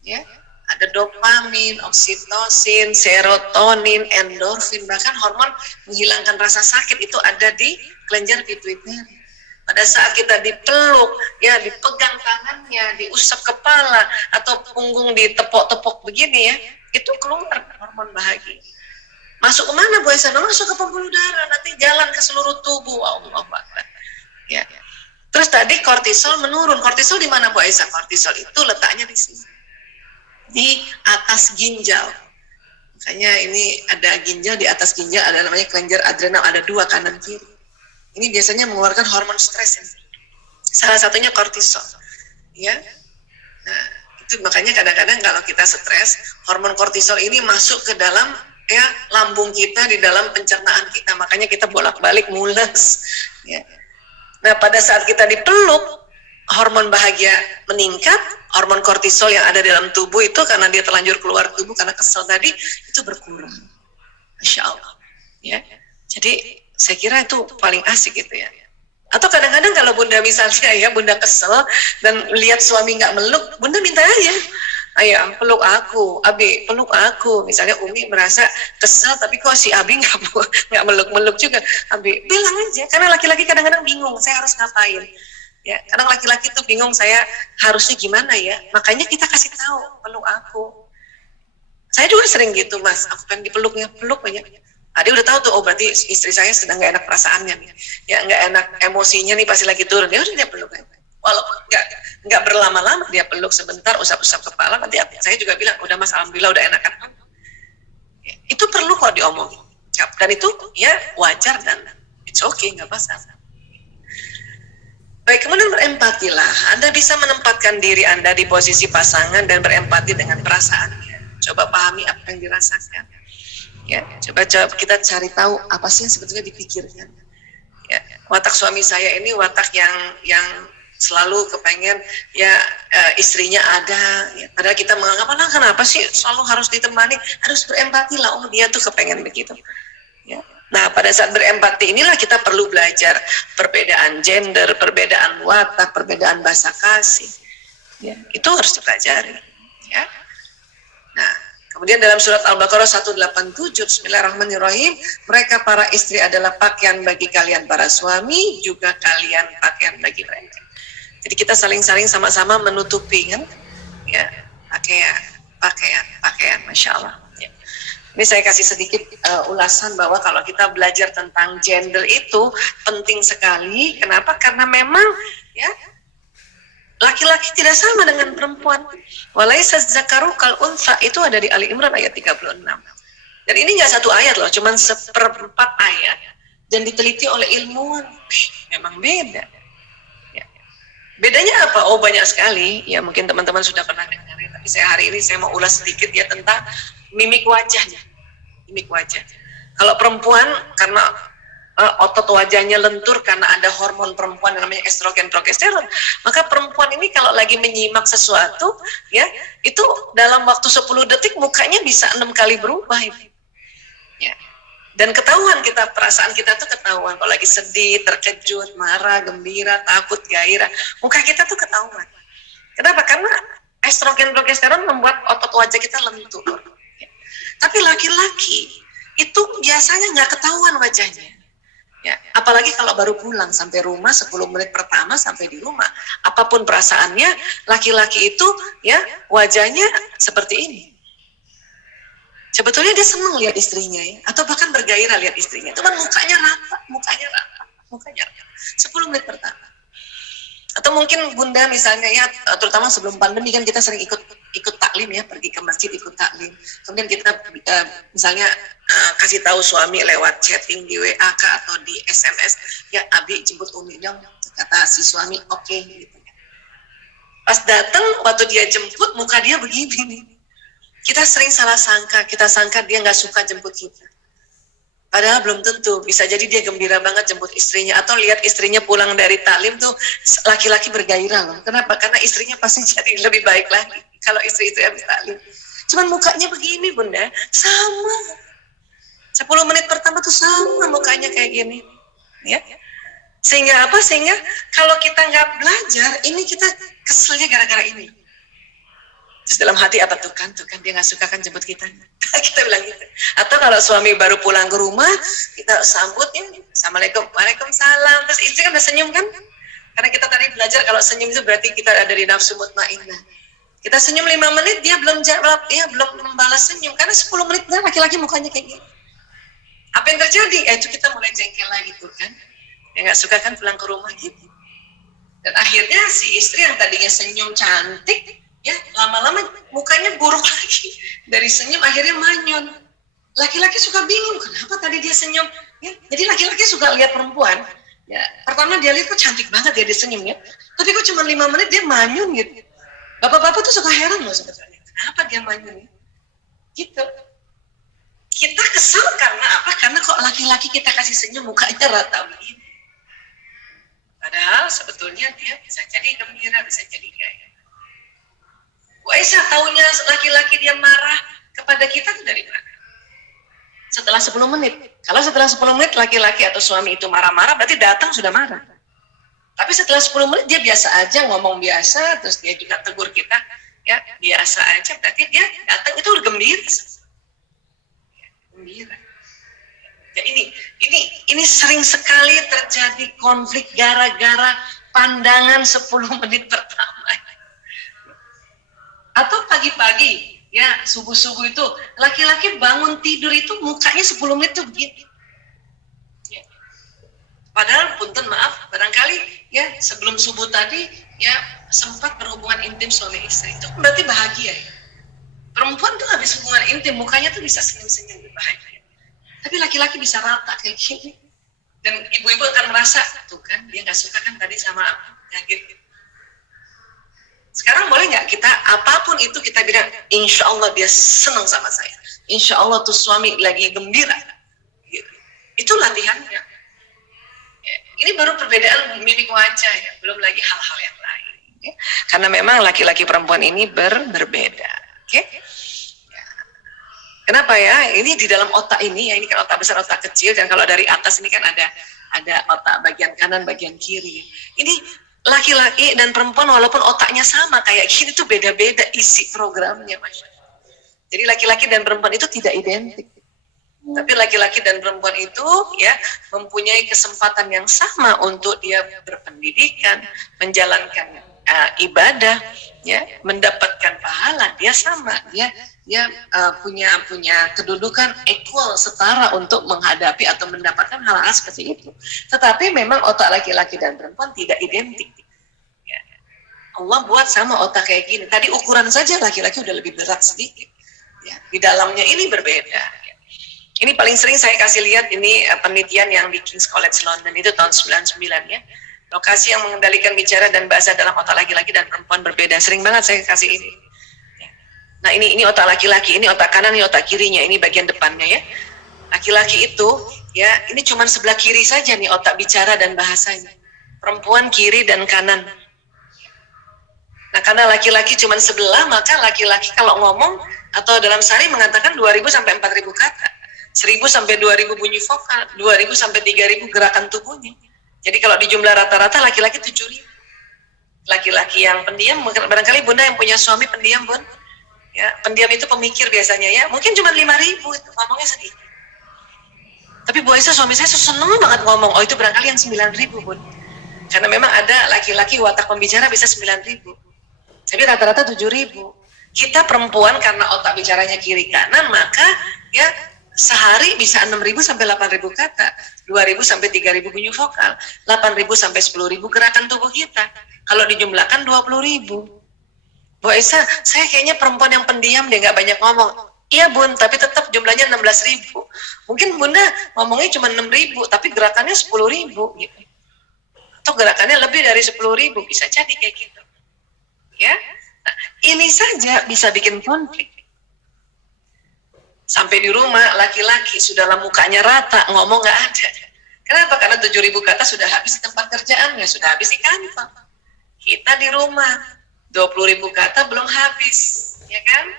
Ya, ada dopamin, oksitosin, serotonin, endorfin, bahkan hormon menghilangkan rasa sakit itu ada di kelenjar pituitari. Pada saat kita dipeluk, ya dipegang tangannya, diusap kepala atau punggung ditepok-tepok begini ya, itu keluar hormon bahagia. Masuk ke mana Bu Aisyah? Masuk ke pembuluh darah, nanti jalan ke seluruh tubuh. Allahu Akbar. Ya. Terus tadi kortisol menurun. Kortisol di mana Bu Aisyah? Kortisol itu letaknya di sini. Di atas ginjal. Makanya ini ada ginjal, di atas ginjal ada namanya kelenjar adrenal, ada 2 kanan kiri. Ini biasanya mengeluarkan hormon stres. Salah satunya kortisol. Ya. Nah, itu makanya kadang-kadang kalau kita stres, hormon kortisol ini masuk ke dalam ya lambung kita, di dalam pencernaan kita, makanya kita bolak-balik mules ya. Nah pada saat kita dipeluk hormon bahagia meningkat, hormon kortisol yang ada di dalam tubuh itu karena dia terlanjur keluar tubuh karena kesel tadi itu berkurang. Masya Allah ya. Jadi saya kira itu paling asik gitu ya. Atau kadang-kadang kalau Bunda misalnya ya Bunda kesel dan lihat suami nggak meluk, Bunda minta aja, ayah peluk aku, Abi peluk aku. Misalnya Umi merasa kesel tapi kok si Abi nggak meluk-meluk juga, Abi bilang aja, karena laki-laki kadang-kadang bingung saya harus ngapain ya, kadang laki-laki tuh bingung saya harusnya gimana ya, makanya kita kasih tahu peluk aku. Saya juga sering gitu, Mas, aku pengen dipeluknya, peluk banyak. Dia udah tahu tuh, oh berarti istri saya sedang nggak enak perasaannya nih, ya nggak enak emosinya nih, pasti lagi turun. Ya udah dia peluk, walaupun nggak berlama-lama, dia peluk sebentar, usap-usap kepala. Nanti saya juga bilang, udah Mas, alhamdulillah udah enakan. Ya, itu perlu kok diomongin, dan itu ya wajar dan it's okay, nggak masalah. Baik, kemudian berempatilah. Anda bisa menempatkan diri Anda di posisi pasangan dan berempati dengan perasaannya. Coba pahami apa yang dirasakan. Ya, coba kita cari tahu apa sih yang sebetulnya dipikirkan. Ya, watak suami saya ini watak yang selalu kepengen ya istrinya ada. Ya, padahal kita menganggap, kenapa sih selalu harus ditemani? Harus berempati lah. Oh, dia tuh kepengen begitu. Ya. Nah, pada saat berempati inilah kita perlu belajar perbedaan gender, perbedaan watak, perbedaan bahasa kasih. Ya, itu harus dipelajari. Ya. Nah, kemudian dalam surat Al-Baqarah 187, Bismillahirrahmanirrahim, mereka para istri adalah pakaian bagi kalian para suami, juga kalian pakaian bagi mereka. Jadi kita saling-saling sama-sama menutupi, kan? Ya, pakaian, Masya Allah. Ya. Ini saya kasih sedikit ulasan bahwa kalau kita belajar tentang gender itu penting sekali. Kenapa? Karena memang ya laki-laki tidak sama dengan perempuan. Walaisa zakaru kal untha, itu ada di Ali Imran ayat 36. Dan ini nggak satu ayat loh, cuman 1/4 ayat. Dan diteliti oleh ilmuwan, memang beda. Ya. Bedanya apa? Oh, banyak sekali. Ya mungkin teman-teman sudah pernah dengar. Tapi hari ini saya mau ulas sedikit ya tentang mimik wajahnya. Mimik wajah. Kalau perempuan karena otot wajahnya lentur karena ada hormon perempuan yang namanya estrogen progesteron, maka perempuan ini kalau lagi menyimak sesuatu ya itu dalam waktu 10 detik mukanya bisa 6 kali berubah itu. Ya. Dan ketahuan kita, perasaan kita tuh ketahuan kalau lagi sedih, terkejut, marah, gembira, takut, gairah, muka kita tuh ketahuan. Kenapa? Karena estrogen progesteron membuat otot wajah kita lentur. Ya. Tapi laki-laki itu biasanya nggak ketahuan wajahnya. Ya, apalagi kalau baru pulang sampai rumah 10 menit pertama sampai di rumah, apapun perasaannya, laki-laki itu ya wajahnya seperti ini. Sebetulnya dia senang lihat istrinya ya, atau bahkan bergairah lihat istrinya. Cuman mukanya rata. 10 menit pertama. Atau mungkin bunda misalnya ya, terutama sebelum pandemi kan kita sering ikut taklim ya, pergi ke masjid ikut taklim. Kemudian kita misalnya kasih tahu suami lewat chatting di WA atau di SMS, ya Abi jemput Umi dong, kata si suami oke, gitu. Pas datang waktu dia jemput muka dia begini nih. Kita sering salah sangka, kita sangka dia nggak suka jemput kita. Padahal belum tentu, bisa jadi dia gembira banget jemput istrinya, atau lihat istrinya pulang dari taklim tuh laki-laki bergairah loh. Kenapa? Karena istrinya pasti jadi lebih baik lagi kalau istri itu habis taklim. Cuman mukanya begini bunda, sama. 10 menit pertama tuh sama mukanya kayak gini, ya. Sehingga apa? Sehingga kalau kita nggak belajar, ini kita keselnya gara-gara ini. Terus dalam hati apa tuh kan dia nggak suka kan jemput kita. Kita bilang gitu. Atau kalau suami baru pulang ke rumah, kita sambut ya, Assalamualaikum, Waalaikumsalam. Terus istri kan udah senyum kan? Karena kita tadi belajar kalau senyum itu berarti kita ada di nafsu mutmainnah. Kita senyum 5 menit, dia belum jawab, ya belum membalas senyum. Karena 10 menit laki-laki mukanya kayak gini. Apa yang terjadi? Itu kita mulai jengkel lagi tuh kan. Yang nggak suka kan pulang ke rumah gitu. Dan akhirnya si istri yang tadinya senyum cantik, ya lama-lama mukanya buruk lagi. Dari senyum akhirnya manyun. Laki-laki suka bingung, kenapa tadi dia senyum? Ya, jadi laki-laki suka lihat perempuan. Ya, pertama dia lihat kok cantik banget ya dia senyum ya. Tapi kok cuma 5 menit dia manyun gitu. Bapak-bapak tuh suka heran loh sebetulnya. Kenapa dia manyun? Gitu. Kita kesel karena apa? Karena kok laki-laki kita kasih senyum mukanya rata begini. Padahal sebetulnya dia bisa jadi gembira, bisa jadi gaya. Aisyah taunya laki-laki dia marah kepada kita itu dari mana? Setelah 10 menit. Kalau setelah 10 menit laki-laki atau suami itu marah-marah, berarti datang sudah marah. Tapi setelah 10 menit dia biasa aja, ngomong biasa, terus dia juga tegur kita, ya biasa aja, berarti dia datang itu udah gembira. Gembira. Ya, ini sering sekali terjadi konflik gara-gara pandangan 10 menit pertama. Atau pagi-pagi, Ya, subuh-subuh itu laki-laki bangun tidur itu mukanya 10 menit tuh begini. Ya. Padahal punten maaf, barangkali ya sebelum subuh tadi ya sempat berhubungan intim suami istri, itu berarti bahagia ya. Perempuan tuh habis hubungan intim mukanya tuh bisa senyum-senyum bahagia. Tapi laki-laki bisa rata kayak gini. Dan ibu-ibu akan merasa, tuh kan, dia nggak suka kan tadi sama ya gitu. Sekarang boleh nggak kita, apapun itu kita bilang, insya Allah dia senang sama saya. Insya Allah tuh suami lagi gembira. Gitu. Itu latihannya. Ya, ini baru perbedaan mimik wajah ya, belum lagi hal-hal yang lain. Ya. Karena memang laki-laki perempuan ini berbeda. Oke? Ya. Kenapa ya? Ini di dalam otak ini, ya ini kan otak besar, otak kecil, dan kalau dari atas ini kan ada otak bagian kanan, bagian kiri. Ini laki-laki dan perempuan walaupun otaknya sama kayak gini tuh beda-beda isi programnya, Masya. Jadi laki-laki dan perempuan itu tidak identik. Tapi laki-laki dan perempuan itu ya mempunyai kesempatan yang sama untuk dia berpendidikan, menjalankan ibadah, ya, mendapatkan pahala. Dia sama, dia punya kedudukan equal, setara untuk menghadapi atau mendapatkan hal-hal seperti itu. Tetapi memang otak laki-laki dan perempuan tidak identik. Ya. Allah buat sama otak kayak gini. Tadi ukuran saja laki-laki udah lebih berat sedikit. Ya. Di dalamnya ini berbeda. Ya. Ini paling sering saya kasih lihat ini penelitian yang di King's College London itu tahun 99 ya. Lokasi yang mengendalikan bicara dan bahasa dalam otak laki-laki dan perempuan berbeda. Sering banget saya kasih ini. Nah ini otak laki-laki, ini otak kanan, ini otak kirinya, ini bagian depannya ya. Laki-laki itu ya ini cuma sebelah kiri saja nih otak bicara dan bahasanya. Perempuan kiri dan kanan. Nah karena laki-laki cuma sebelah, maka laki-laki kalau ngomong atau dalam sehari mengatakan 2.000 sampai 4.000 kata. 1.000 sampai 2.000 bunyi vokal, 2.000 sampai 3.000 gerakan tubuhnya. Jadi kalau di jumlah rata-rata laki-laki 7.000. Laki-laki yang pendiam, barangkali Bunda yang punya suami pendiam, Bun. Ya, pendiam itu pemikir biasanya ya, mungkin cuma 5.000 itu ngomongnya sedikit. Tapi Bu Aisyah suami saya seneng banget ngomong, oh itu barangkali yang 9.000 Bun. Karena memang ada laki-laki watak pembicara bisa 9.000. Tapi rata-rata 7.000. Kita perempuan karena otak bicaranya kiri kanan, maka ya sehari bisa 6.000 sampai 8.000 kata, 2.000 sampai 3.000 bunyi vokal, 8.000 sampai 10.000 gerakan tubuh kita. Kalau dijumlahkan 20.000. Bu Aisyah, saya kayaknya perempuan yang pendiam deh, nggak banyak ngomong. Iya Bun, tapi tetap jumlahnya 16.000. Mungkin Bunda ngomongnya cuma 6.000, tapi gerakannya 10.000. Gitu. Atau gerakannya lebih dari 10.000, bisa jadi kayak gitu. Ya, nah, ini saja bisa bikin konflik. Sampai di rumah, laki-laki sudahlah mukanya rata, ngomong nggak ada. Kenapa? Karena 7.000 kata sudah habis di tempat kerjaannya, sudah habis di kantor. Kita di rumah. 20.000 kata belum habis, ya kan?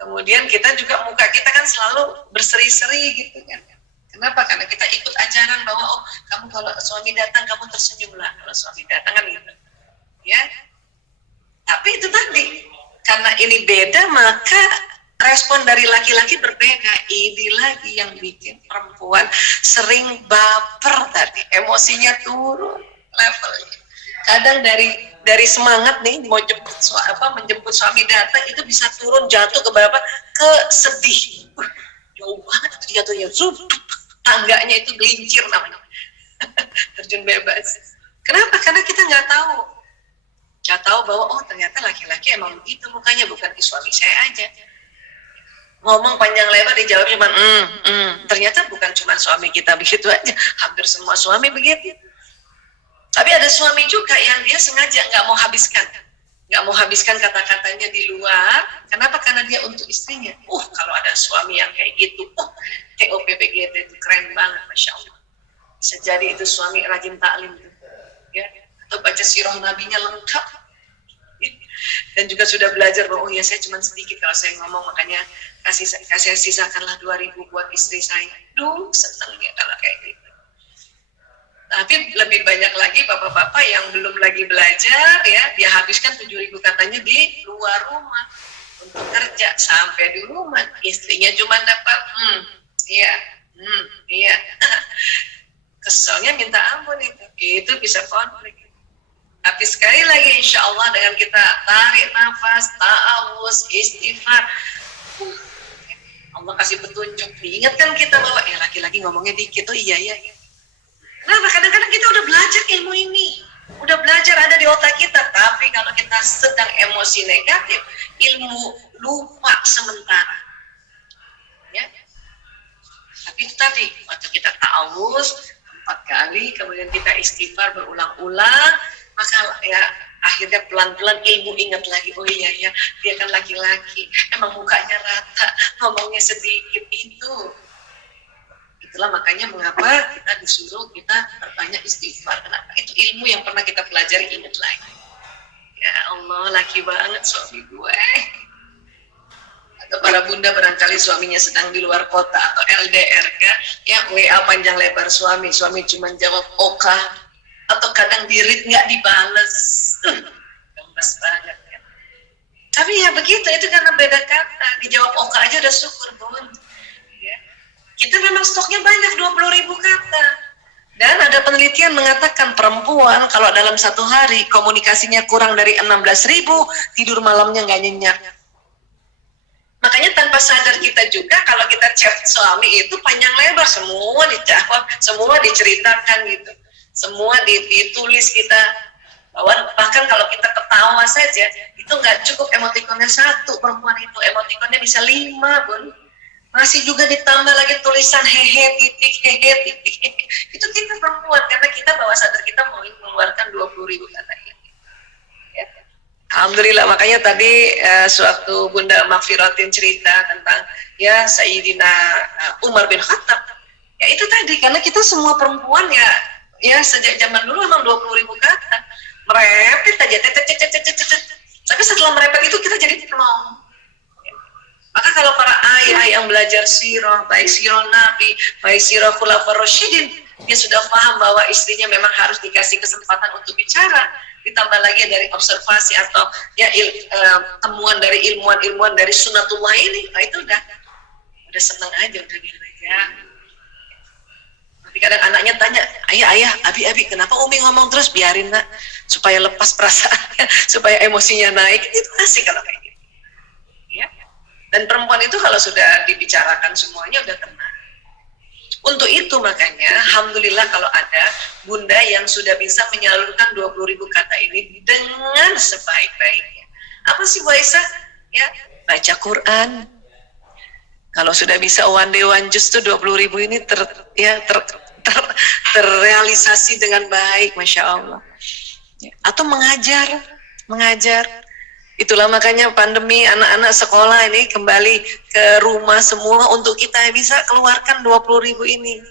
Kemudian kita juga muka kita kan selalu berseri-seri gitu kan? Kenapa? Karena kita ikut ajaran bahwa oh kamu kalau suami datang kamu tersenyumlah kalau suami datang kan gitu, ya. Tapi itu tadi karena ini beda maka respon dari laki-laki berbeda. Ini lagi yang bikin perempuan sering baper tadi, emosinya turun levelnya. Kadang dari semangat nih mau menjemput suami datang itu bisa turun jatuh ke berapa ke sedih. Jauh banget itu jatuhnya. Tangganya itu gelincir namanya. Terjun bebas. Kenapa? Karena kita nggak tahu bahwa oh ternyata laki-laki emang begitu mukanya, bukan ke suami saya aja. Ngomong panjang lebar dijawab cuma ternyata bukan cuma suami kita begitu aja, hampir semua suami begitu. Tapi ada suami juga yang dia sengaja nggak mau habiskan kata-katanya di luar. Kenapa? Karena dia untuk istrinya. Kalau ada suami yang kayak gitu, TOPPGT itu keren banget, Masya Allah. Bisa jadi itu suami rajin taklim, ya, atau baca sirah nabinya lengkap. Dan juga sudah belajar bahwa ya saya cuma sedikit kalau saya ngomong, makanya kasih sisakanlah 2.000 buat istri saya. Seneng ya kalau kayak gitu. Tapi lebih banyak lagi bapak-bapak yang belum lagi belajar ya, dia habiskan 7.000 katanya di luar rumah untuk kerja. Sampai di rumah istrinya cuma dapat iya keselnya minta ampun. Itu bisa konflik. Tapi sekali lagi insya Allah dengan kita tarik nafas, ta'awuz, istighfar, Allah kasih petunjuk, diingatkan kita bahwa laki-laki ngomongnya dikit, oh iya. Nah, kadang-kadang kita udah belajar ilmu ini, udah belajar ada di otak kita, tapi kalau kita sedang emosi negatif, ilmu lupa sementara. Ya. Tapi itu tadi, waktu kita ta'awuz 4 kali, kemudian kita istighfar berulang-ulang, maka ya akhirnya pelan-pelan ilmu ingat lagi, oh iya, dia kan laki-laki, emang mukanya rata, ngomongnya sedikit itu. Itulah makanya mengapa kita disuruh kita berbanyak istighfar. Kenapa? Itu ilmu yang pernah kita pelajari, ingat lagi. Ya Allah, laki banget suami gue. Atau para bunda barangkali suaminya sedang di luar kota atau LDR kan, ya WA panjang lebar suami cuma jawab oka, atau kadang dirit nggak dibales. Gemes banget ya. Tapi ya begitu, itu karena beda kata, dijawab oka aja udah syukur bun. Ya. Kita memang stoknya banyak 20.000 kata. Dan ada penelitian mengatakan perempuan kalau dalam satu hari komunikasinya kurang dari 16.000, tidur malamnya nggak nyenyak. Makanya tanpa sadar kita juga kalau kita chat suami itu panjang lebar, semua dijawab, semua diceritakan gitu, semua ditulis kita. Bahkan kalau kita ketawa saja itu nggak cukup emotikonnya 1, perempuan itu emotikonnya bisa 5 bun. Masih juga ditambah lagi tulisan hehe titik. Itu kita perempuan, karena kita bawah sadar kita mau mengeluarkan 20.000 kata ini. Ya. Alhamdulillah, makanya tadi suatu Bunda Makfiratin cerita tentang ya Sayyidina Umar bin Khattab. Ya itu tadi, karena kita semua perempuan ya sejak zaman dulu memang 20.000 kata. Merepet aja, tapi setelah merepet itu kita jadi plong. Maka kalau para ayah yang belajar sirah, baik sirah Nabi, baik sirah Khulafaur Rasyidin, dia sudah paham bahwa istrinya memang harus dikasih kesempatan untuk bicara. Ditambah lagi dari observasi atau ya temuan dari ilmuwan-ilmuwan dari sunnatullah ini, nah itu udah senang aja, udah bilang aja. Tapi kadang anaknya tanya, ayah, abi, kenapa Umi ngomong terus? Biarin nak, supaya lepas perasaannya, supaya emosinya naik. Itu asik kalau kayak gitu. Ya. Dan perempuan itu kalau sudah dibicarakan semuanya udah tenang. Untuk itu makanya, alhamdulillah kalau ada bunda yang sudah bisa menyalurkan 20.000 kata ini dengan sebaik-baiknya. Apa sih Bu Aisyah? Ya, baca Quran. Kalau sudah bisa one day one juz tuh 20.000 ini terrealisasi dengan baik, Masya Allah. Atau mengajar. Itulah makanya pandemi anak-anak sekolah ini kembali ke rumah semua untuk kita bisa keluarkan 20.000 ini.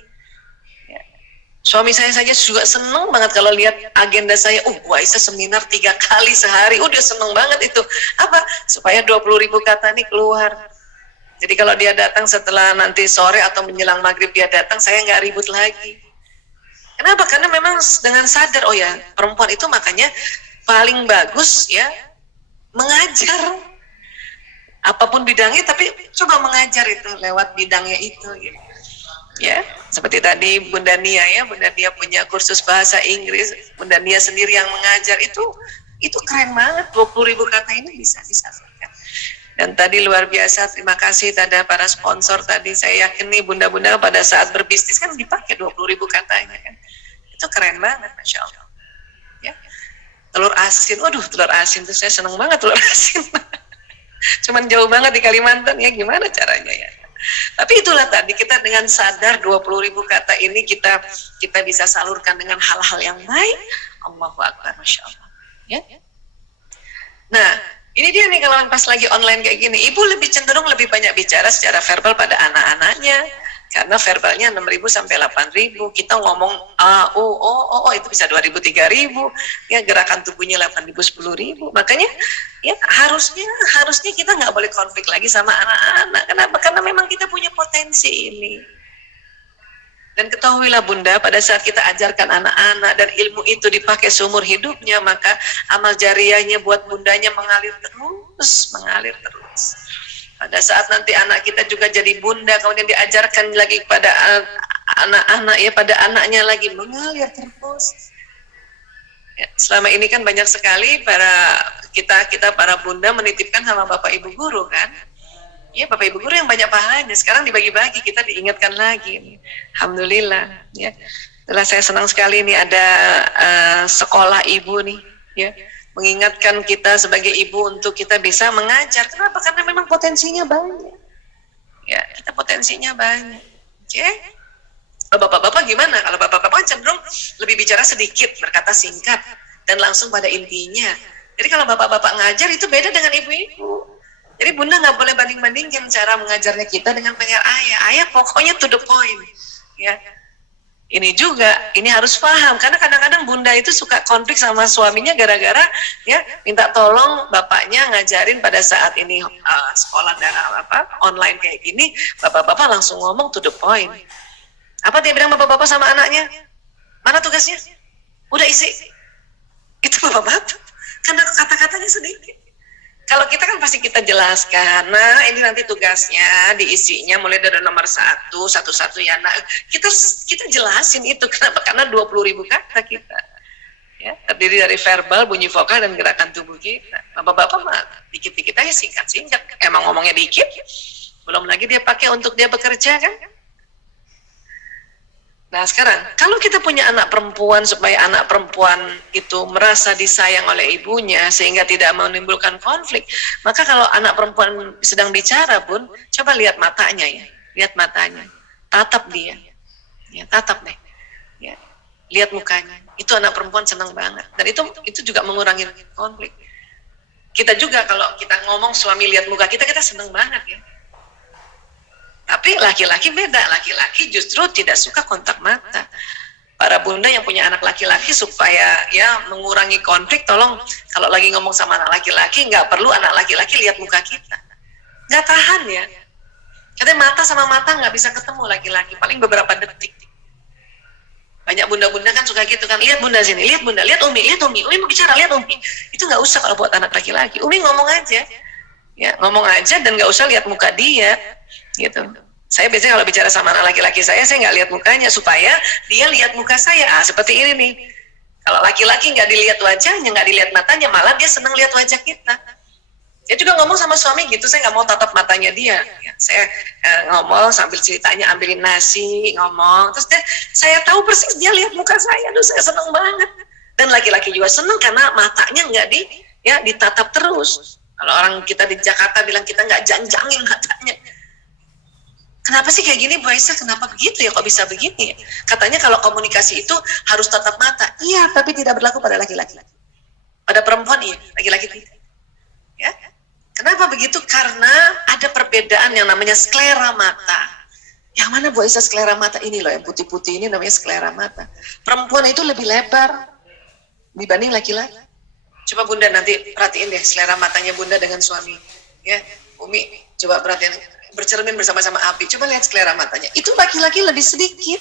Suami saya saja juga seneng banget kalau lihat agenda saya, Bu Aisyah seminar 3 kali sehari, dia seneng banget itu. Apa? Supaya 20.000 kata ini keluar. Jadi kalau dia datang setelah nanti sore atau menjelang maghrib dia datang, saya nggak ribut lagi. Kenapa? Karena memang dengan sadar, oh ya perempuan itu makanya paling bagus ya mengajar. Apapun bidangnya, tapi coba mengajar itu lewat bidangnya itu. Gitu. Ya, seperti tadi Bunda Nia ya, Bunda Nia punya kursus bahasa Inggris, Bunda Nia sendiri yang mengajar itu keren banget. 20.000 kata ini bisa disampaikan. Dan tadi luar biasa, terima kasih tada para sponsor tadi. Saya yakin nih bunda-bunda pada saat berbisnis kan dipakai 20.000 katanya kan. Itu keren banget, Masya Allah. Ya. Telur asin, telur asin tuh saya seneng banget telur asin. Cuman jauh banget di Kalimantan ya, gimana caranya ya. Tapi itulah tadi kita dengan sadar 20.000 kata ini kita bisa salurkan dengan hal-hal yang baik. Allahu Akbar, Masya Allah. Ya. Nah, ini dia nih kalau pas lagi online kayak gini, ibu lebih cenderung lebih banyak bicara secara verbal pada anak-anaknya, karena verbalnya 6.000 sampai 8.000, kita ngomong itu bisa 2.000 3.000, ya gerakan tubuhnya 8.000 10.000, makanya ya harusnya kita nggak boleh konflik lagi sama anak-anak. Kenapa? Karena memang kita punya potensi ini. Dan ketahuilah bunda, pada saat kita ajarkan anak-anak dan ilmu itu dipakai seumur hidupnya, maka amal jariahnya buat bundanya mengalir terus. Pada saat nanti anak kita juga jadi bunda, kemudian diajarkan lagi kepada anak-anak ya, pada anaknya lagi mengalir terus. Ya, selama ini kan banyak sekali kita para bunda menitipkan sama bapak ibu guru kan. Ya Bapak Ibu guru yang banyak pahalanya. Sekarang dibagi-bagi, kita diingatkan lagi. Alhamdulillah. Ya. Setelah saya senang sekali nih ada sekolah ibu nih, ya, mengingatkan kita sebagai ibu untuk kita bisa mengajar. Kenapa? Karena memang potensinya banyak. Ya, kita potensinya banyak. Oke? Bapak-bapak gimana? Kalau bapak-bapak cenderung lebih bicara sedikit, berkata singkat, dan langsung pada intinya. Jadi kalau bapak-bapak ngajar itu beda dengan ibu-ibu. Jadi bunda nggak boleh banding-bandingkan cara mengajarnya kita dengan pengajar ayah. Ayah pokoknya to the point. Ya, ini juga, ini harus paham. Karena kadang-kadang bunda itu suka konflik sama suaminya gara-gara ya minta tolong bapaknya ngajarin pada saat ini sekolah dalam online kayak gini. Bapak-bapak langsung ngomong to the point. Apa dia bilang bapak-bapak sama anaknya? Mana tugasnya? Udah isi. Itu bapak-bapak. Karena kata-katanya sedikit. Kalau kita kan pasti kita jelaskan, nah ini nanti tugasnya diisinya mulai dari nomor satu ya. Nah kita jelasin itu kenapa? Karena 20.000 kata kita, ya terdiri dari verbal, bunyi vokal dan gerakan tubuh kita. Bapak-bapak mah dikit-dikit aja singkat-singkat. Emang ngomongnya dikit, belum lagi dia pakai untuk dia bekerja kan? Nah sekarang, kalau kita punya anak perempuan supaya anak perempuan itu merasa disayang oleh ibunya sehingga tidak menimbulkan konflik, maka kalau anak perempuan sedang bicara pun, coba lihat matanya ya, lihat matanya, tatap dia, ya tatap deh, ya, lihat mukanya, itu anak perempuan senang banget, dan itu juga mengurangi konflik. Kita juga kalau kita ngomong suami lihat muka kita, kita senang banget ya. Tapi laki-laki beda, laki-laki justru tidak suka kontak mata. Para bunda yang punya anak laki-laki supaya ya mengurangi konflik, tolong kalau lagi ngomong sama anak laki-laki nggak perlu anak laki-laki lihat muka kita, nggak tahan ya. Katanya mata sama mata nggak bisa ketemu laki-laki, paling beberapa detik. Banyak bunda-bunda kan suka gitu kan, lihat bunda sini, lihat bunda, lihat Umi mau bicara, lihat Umi. Itu nggak usah kalau buat anak laki-laki. Umi ngomong aja, ya ngomong aja dan nggak usah lihat muka dia. Gitu. Saya biasanya kalau bicara sama anak laki-laki saya nggak lihat mukanya supaya dia lihat muka saya. Seperti ini nih. Kalau laki-laki nggak dilihat wajahnya, nggak dilihat matanya, malah dia senang lihat wajah kita. Dia juga ngomong sama suami gitu, saya nggak mau tatap matanya dia. Ya, saya ngomong sambil ceritanya ambilin nasi, ngomong. Terus saya tahu persis dia lihat muka saya, aduh saya senang banget. Dan laki-laki juga senang karena matanya nggak ditatap terus. Kalau orang kita di Jakarta bilang kita nggak janjangin matanya. Kenapa sih kayak gini Bu Aisyah? Kenapa begitu ya? Kok bisa begini ya? Katanya kalau komunikasi itu harus tatap mata. Iya, tapi tidak berlaku pada laki-laki. Pada perempuan iya, laki-laki tidak. Ya. Kenapa begitu? Karena ada perbedaan yang namanya sklera mata. Yang mana Bu Aisyah sklera mata ini loh, yang putih-putih ini namanya sklera mata. Perempuan itu lebih lebar dibanding laki-laki. Coba Bunda nanti perhatiin deh sklera matanya Bunda dengan suami. Ya, Umi coba perhatiin. Bercermin bersama-sama Abi, coba lihat selera matanya. Itu laki-laki lebih sedikit,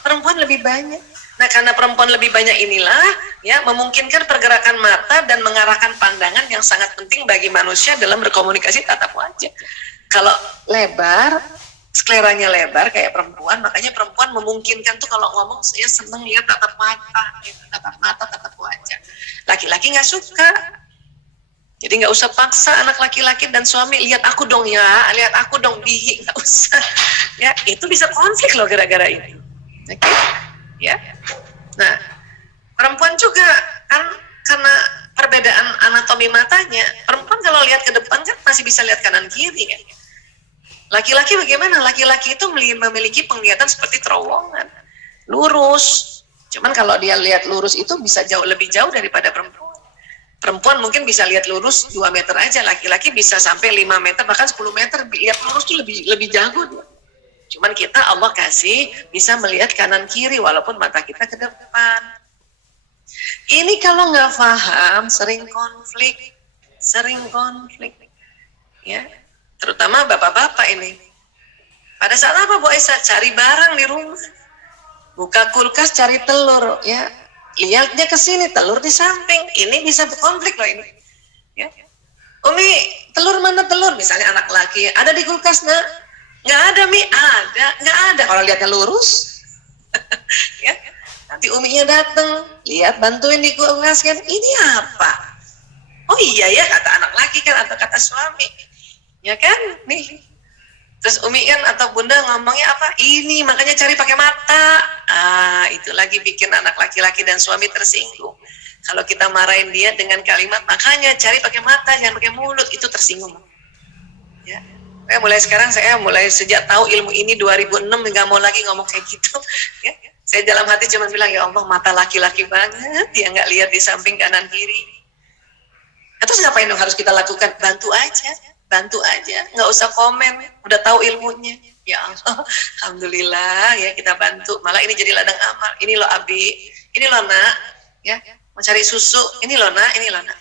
perempuan lebih banyak. Nah, karena perempuan lebih banyak inilah, ya, memungkinkan pergerakan mata dan mengarahkan pandangan yang sangat penting bagi manusia dalam berkomunikasi tatap wajah. Kalau lebar, skleranya lebar kayak perempuan, makanya perempuan memungkinkan tuh kalau ngomong saya seneng lihat tatap mata, gitu, tatap mata, tatap wajah. Laki-laki nggak suka. Jadi nggak usah paksa anak laki-laki dan suami lihat aku dong ya, lihat aku dong bihi, nggak usah. Ya itu bisa konflik loh gara-gara itu. Oke, ya. Nah perempuan juga kan karena perbedaan anatomi matanya, perempuan kalau lihat ke depan kan masih bisa lihat kanan kiri ya. Laki-laki bagaimana? Laki-laki itu memiliki penglihatan seperti terowongan, lurus. Cuman kalau dia lihat lurus itu bisa lebih jauh daripada perempuan. Perempuan mungkin bisa lihat lurus 2 meter aja, laki-laki bisa sampai 5 meter, bahkan 10 meter, lihat lurus tuh lebih jago dia. Cuman kita Allah kasih bisa melihat kanan kiri walaupun mata kita ke depan. Ini kalau nggak paham sering konflik. Ya, terutama bapak-bapak ini. Pada saat apa Bu Aisyah? Cari barang di rumah. Buka kulkas cari telur, ya. Lihatnya ke sini, telur di samping. Ini bisa berkonflik loh ini. Ya. Umi, telur mana telur? Misalnya anak laki, ada di kulkas nak? Nggak ada Mi, ada, nggak ada. Kalau lihatnya lurus, ya. Nanti Uminya datang, lihat bantuin di kulkas kan. Ini apa? Oh iya ya kata anak laki kan atau kata suami. ya kan? Nih. Terus Umi kan atau Bunda ngomongnya apa? Ini makanya cari pakai mata. Itu lagi bikin anak laki-laki dan suami tersinggung. Kalau kita marahin dia dengan kalimat, makanya cari pakai mata, jangan pakai mulut, itu tersinggung. Ya. Mulai sekarang saya mulai sejak tahu ilmu ini 2006 nggak mau lagi ngomong kayak gitu. Ya. Saya dalam hati cuma bilang, ya Allah, mata laki-laki banget, dia nggak lihat di samping kanan kiri. Terus ngapain dong harus kita lakukan? Bantu aja, nggak usah komen, udah tahu ilmunya. Ya Allah, alhamdulillah ya kita bantu. Malah ini jadi ladang amal. Ini loh Abi, ini loh Nak, ya mau cari susu, ini loh Nak, ini loh Nak.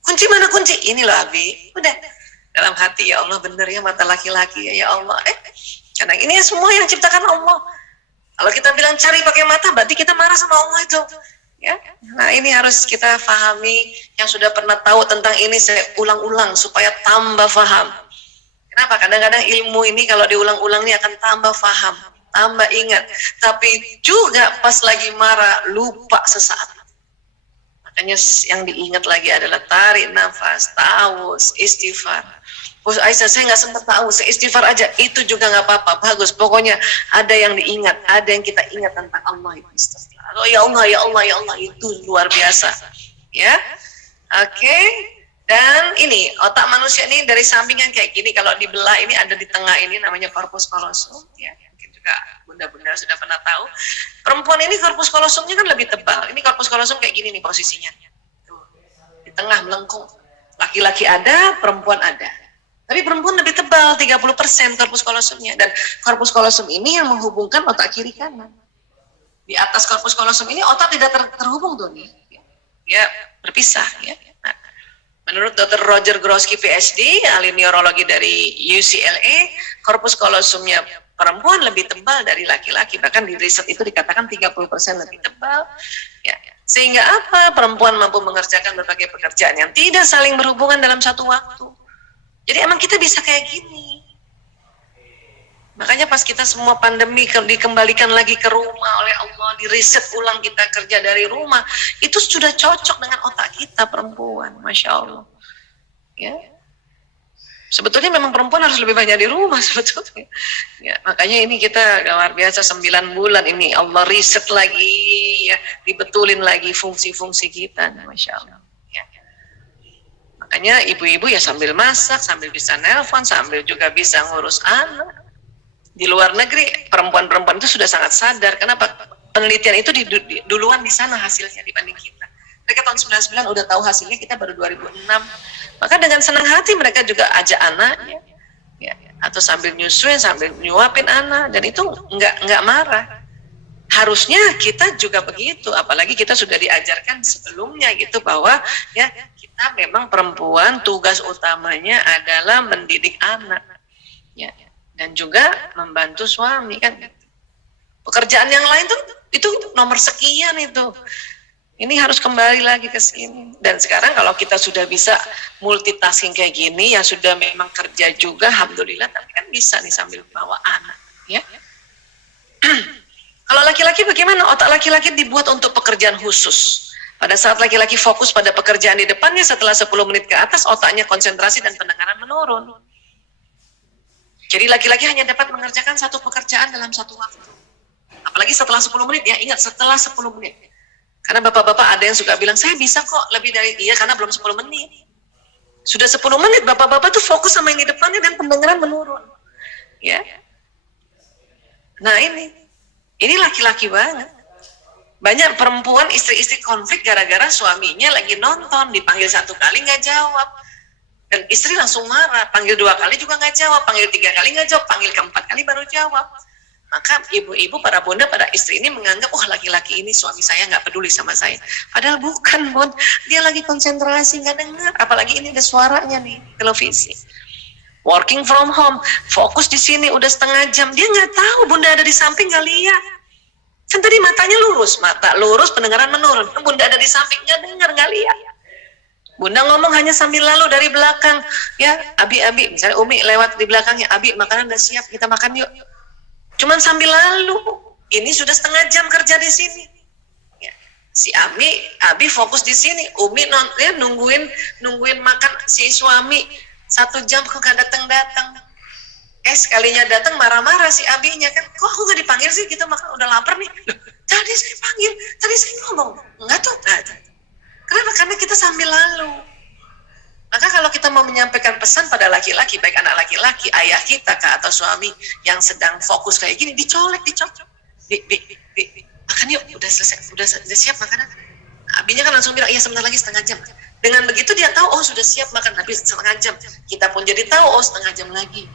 Kunci mana kunci? Ini loh Abi. Udah dalam hati, ya Allah bener ya mata laki-laki ya Allah. Karena ini semua yang ciptakan Allah. Kalau kita bilang cari pakai mata, berarti kita marah sama Allah itu. Ya, nah ini harus kita pahami. Yang sudah pernah tahu tentang ini saya ulang-ulang supaya tambah paham. Kenapa? Kadang-kadang ilmu ini kalau diulang-ulang ini akan tambah paham, tambah ingat. Tapi juga pas lagi marah lupa sesaat. Makanya yang diingat lagi adalah tarik nafas, ta'awuz, istighfar. Bos Aisyah, saya nggak sempat tahu, saya istighfar aja, itu juga nggak apa-apa, bagus. Pokoknya ada yang diingat, ada yang kita ingat tentang Allah itu. Oh ya Allah, ya Allah, ya Allah, itu luar biasa. Ya, oke. Dan ini otak manusia ini dari sampingan kayak gini, kalau dibelah ini ada di tengah ini namanya corpus callosum. Ya, mungkin juga bunda-bunda sudah pernah tahu. Perempuan ini corpus callosumnya kan lebih tebal. Ini corpus callosum kayak gini nih posisinya. Tuh, di tengah melengkung. Laki-laki ada, perempuan ada. Tapi perempuan lebih tebal, 30% corpus callosumnya. Dan corpus callosum ini yang menghubungkan otak kiri kanan. Di atas corpus callosum ini otak tidak terhubung tuh nih. Dia berpisah ya. Nah, menurut Dr. Roger Grosky PhD, ahli neurologi dari UCLA, corpus callosumnya perempuan lebih tebal dari laki-laki. Bahkan di riset itu dikatakan 30% lebih tebal. Ya. Sehingga apa? Perempuan mampu mengerjakan berbagai pekerjaan yang tidak saling berhubungan dalam satu waktu. Jadi emang kita bisa kayak gini. Makanya pas kita semua pandemi dikembalikan lagi ke rumah oleh Allah, di riset ulang kita kerja dari rumah, itu sudah cocok dengan otak kita perempuan, Masya Allah. Ya. Sebetulnya memang perempuan harus lebih banyak di rumah sebetulnya. Ya, makanya ini kita luar biasa 9 bulan ini Allah riset lagi, ya, dibetulin lagi fungsi-fungsi kita, Masya Allah. Makanya ibu-ibu ya sambil masak, sambil bisa nelpon, sambil juga bisa ngurus anak. Di luar negeri, perempuan-perempuan itu sudah sangat sadar. Kenapa? Penelitian itu duluan di sana hasilnya dibanding kita. Mereka tahun 99 udah tahu hasilnya, kita baru 2006. Maka dengan senang hati mereka juga ajak anaknya. Ya, atau sambil nyusuin, sambil nyuapin anak. Dan itu nggak marah. Harusnya kita juga begitu, apalagi kita sudah diajarkan sebelumnya gitu bahwa ya kita memang perempuan tugas utamanya adalah mendidik anak, ya, dan juga membantu suami kan. Pekerjaan yang lain tuh itu nomor sekian itu. Ini harus kembali lagi ke sini. Dan sekarang kalau kita sudah bisa multitasking kayak gini, ya sudah memang kerja juga, alhamdulillah, tapi kan bisa nih sambil bawa anak, ya. Kalau laki-laki bagaimana? Otak laki-laki dibuat untuk pekerjaan khusus. Pada saat laki-laki fokus pada pekerjaan di depannya, setelah 10 menit ke atas, otaknya konsentrasi dan pendengaran menurun. Jadi laki-laki hanya dapat mengerjakan satu pekerjaan dalam satu waktu. Apalagi setelah 10 menit, ya ingat setelah 10 menit. Karena bapak-bapak ada yang suka bilang, saya bisa kok lebih dari, iya karena belum 10 menit. Sudah 10 menit, bapak-bapak tuh fokus sama yang di depannya dan pendengaran menurun. Ya. Nah ini laki-laki banget. Banyak perempuan istri-istri konflik gara-gara suaminya lagi nonton, dipanggil 1 kali nggak jawab. Dan istri langsung marah, panggil 2 kali juga nggak jawab, panggil 3 kali nggak jawab, panggil ke-4 kali baru jawab. Maka ibu-ibu, para bunda, pada istri ini menganggap, wah laki-laki ini suami saya nggak peduli sama saya. Padahal bukan, Bun. Dia lagi konsentrasi, nggak dengar. Apalagi ini ada suaranya nih, televisi. Working from home, fokus di sini udah setengah jam. Dia nggak tahu bunda ada di samping, nggak lihat. Kan tadi matanya lurus, mata lurus, pendengaran menurun. Bunda ada di samping, nggak dengar, nggak lihat. Bunda ngomong hanya sambil lalu dari belakang. Ya, Abi, misalnya Umi lewat di belakangnya, Abi makanan udah siap, kita makan yuk. Cuman sambil lalu, ini sudah setengah jam kerja di sini. Ya. Si Abi fokus di sini, Umi nungguin makan si suami. 1 jam kok gak datang-datang. Sekalinya datang marah-marah si abinya kan, kok aku gak dipanggil sih, kita makan udah lapar nih. Loh, tadi saya panggil, tadi saya ngomong, enggak tuh. Kenapa? Karena kita sambil lalu. Maka kalau kita mau menyampaikan pesan pada laki-laki, baik anak laki-laki, ayah kita kah, atau suami yang sedang fokus kayak gini, dicolek. Makan yuk, udah selesai, udah siap makanan. Abinya kan langsung bilang, iya sebentar lagi setengah jam. Dengan begitu dia tahu, oh sudah siap makan habis setengah jam. Kita pun jadi tahu, oh setengah jam lagi.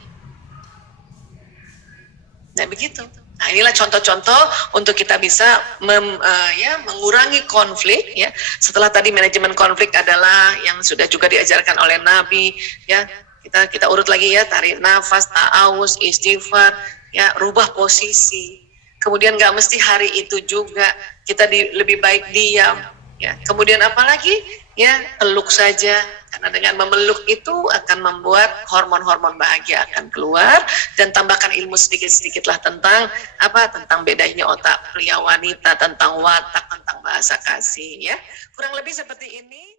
Nah begitu. Nah inilah contoh-contoh untuk kita bisa mengurangi konflik ya. Setelah tadi manajemen konflik adalah yang sudah juga diajarkan oleh Nabi ya. Kita urut lagi ya, tarik nafas, ta'awuz, istighfar, ya rubah posisi. Kemudian nggak mesti hari itu juga kita lebih baik diam ya. Kemudian apalagi ya, peluk saja. Karena dengan memeluk itu akan membuat hormon-hormon bahagia akan keluar, dan tambahkan ilmu sedikit-sedikitlah tentang tentang bedanya otak pria wanita, tentang watak, tentang bahasa kasih ya. Kurang lebih seperti ini.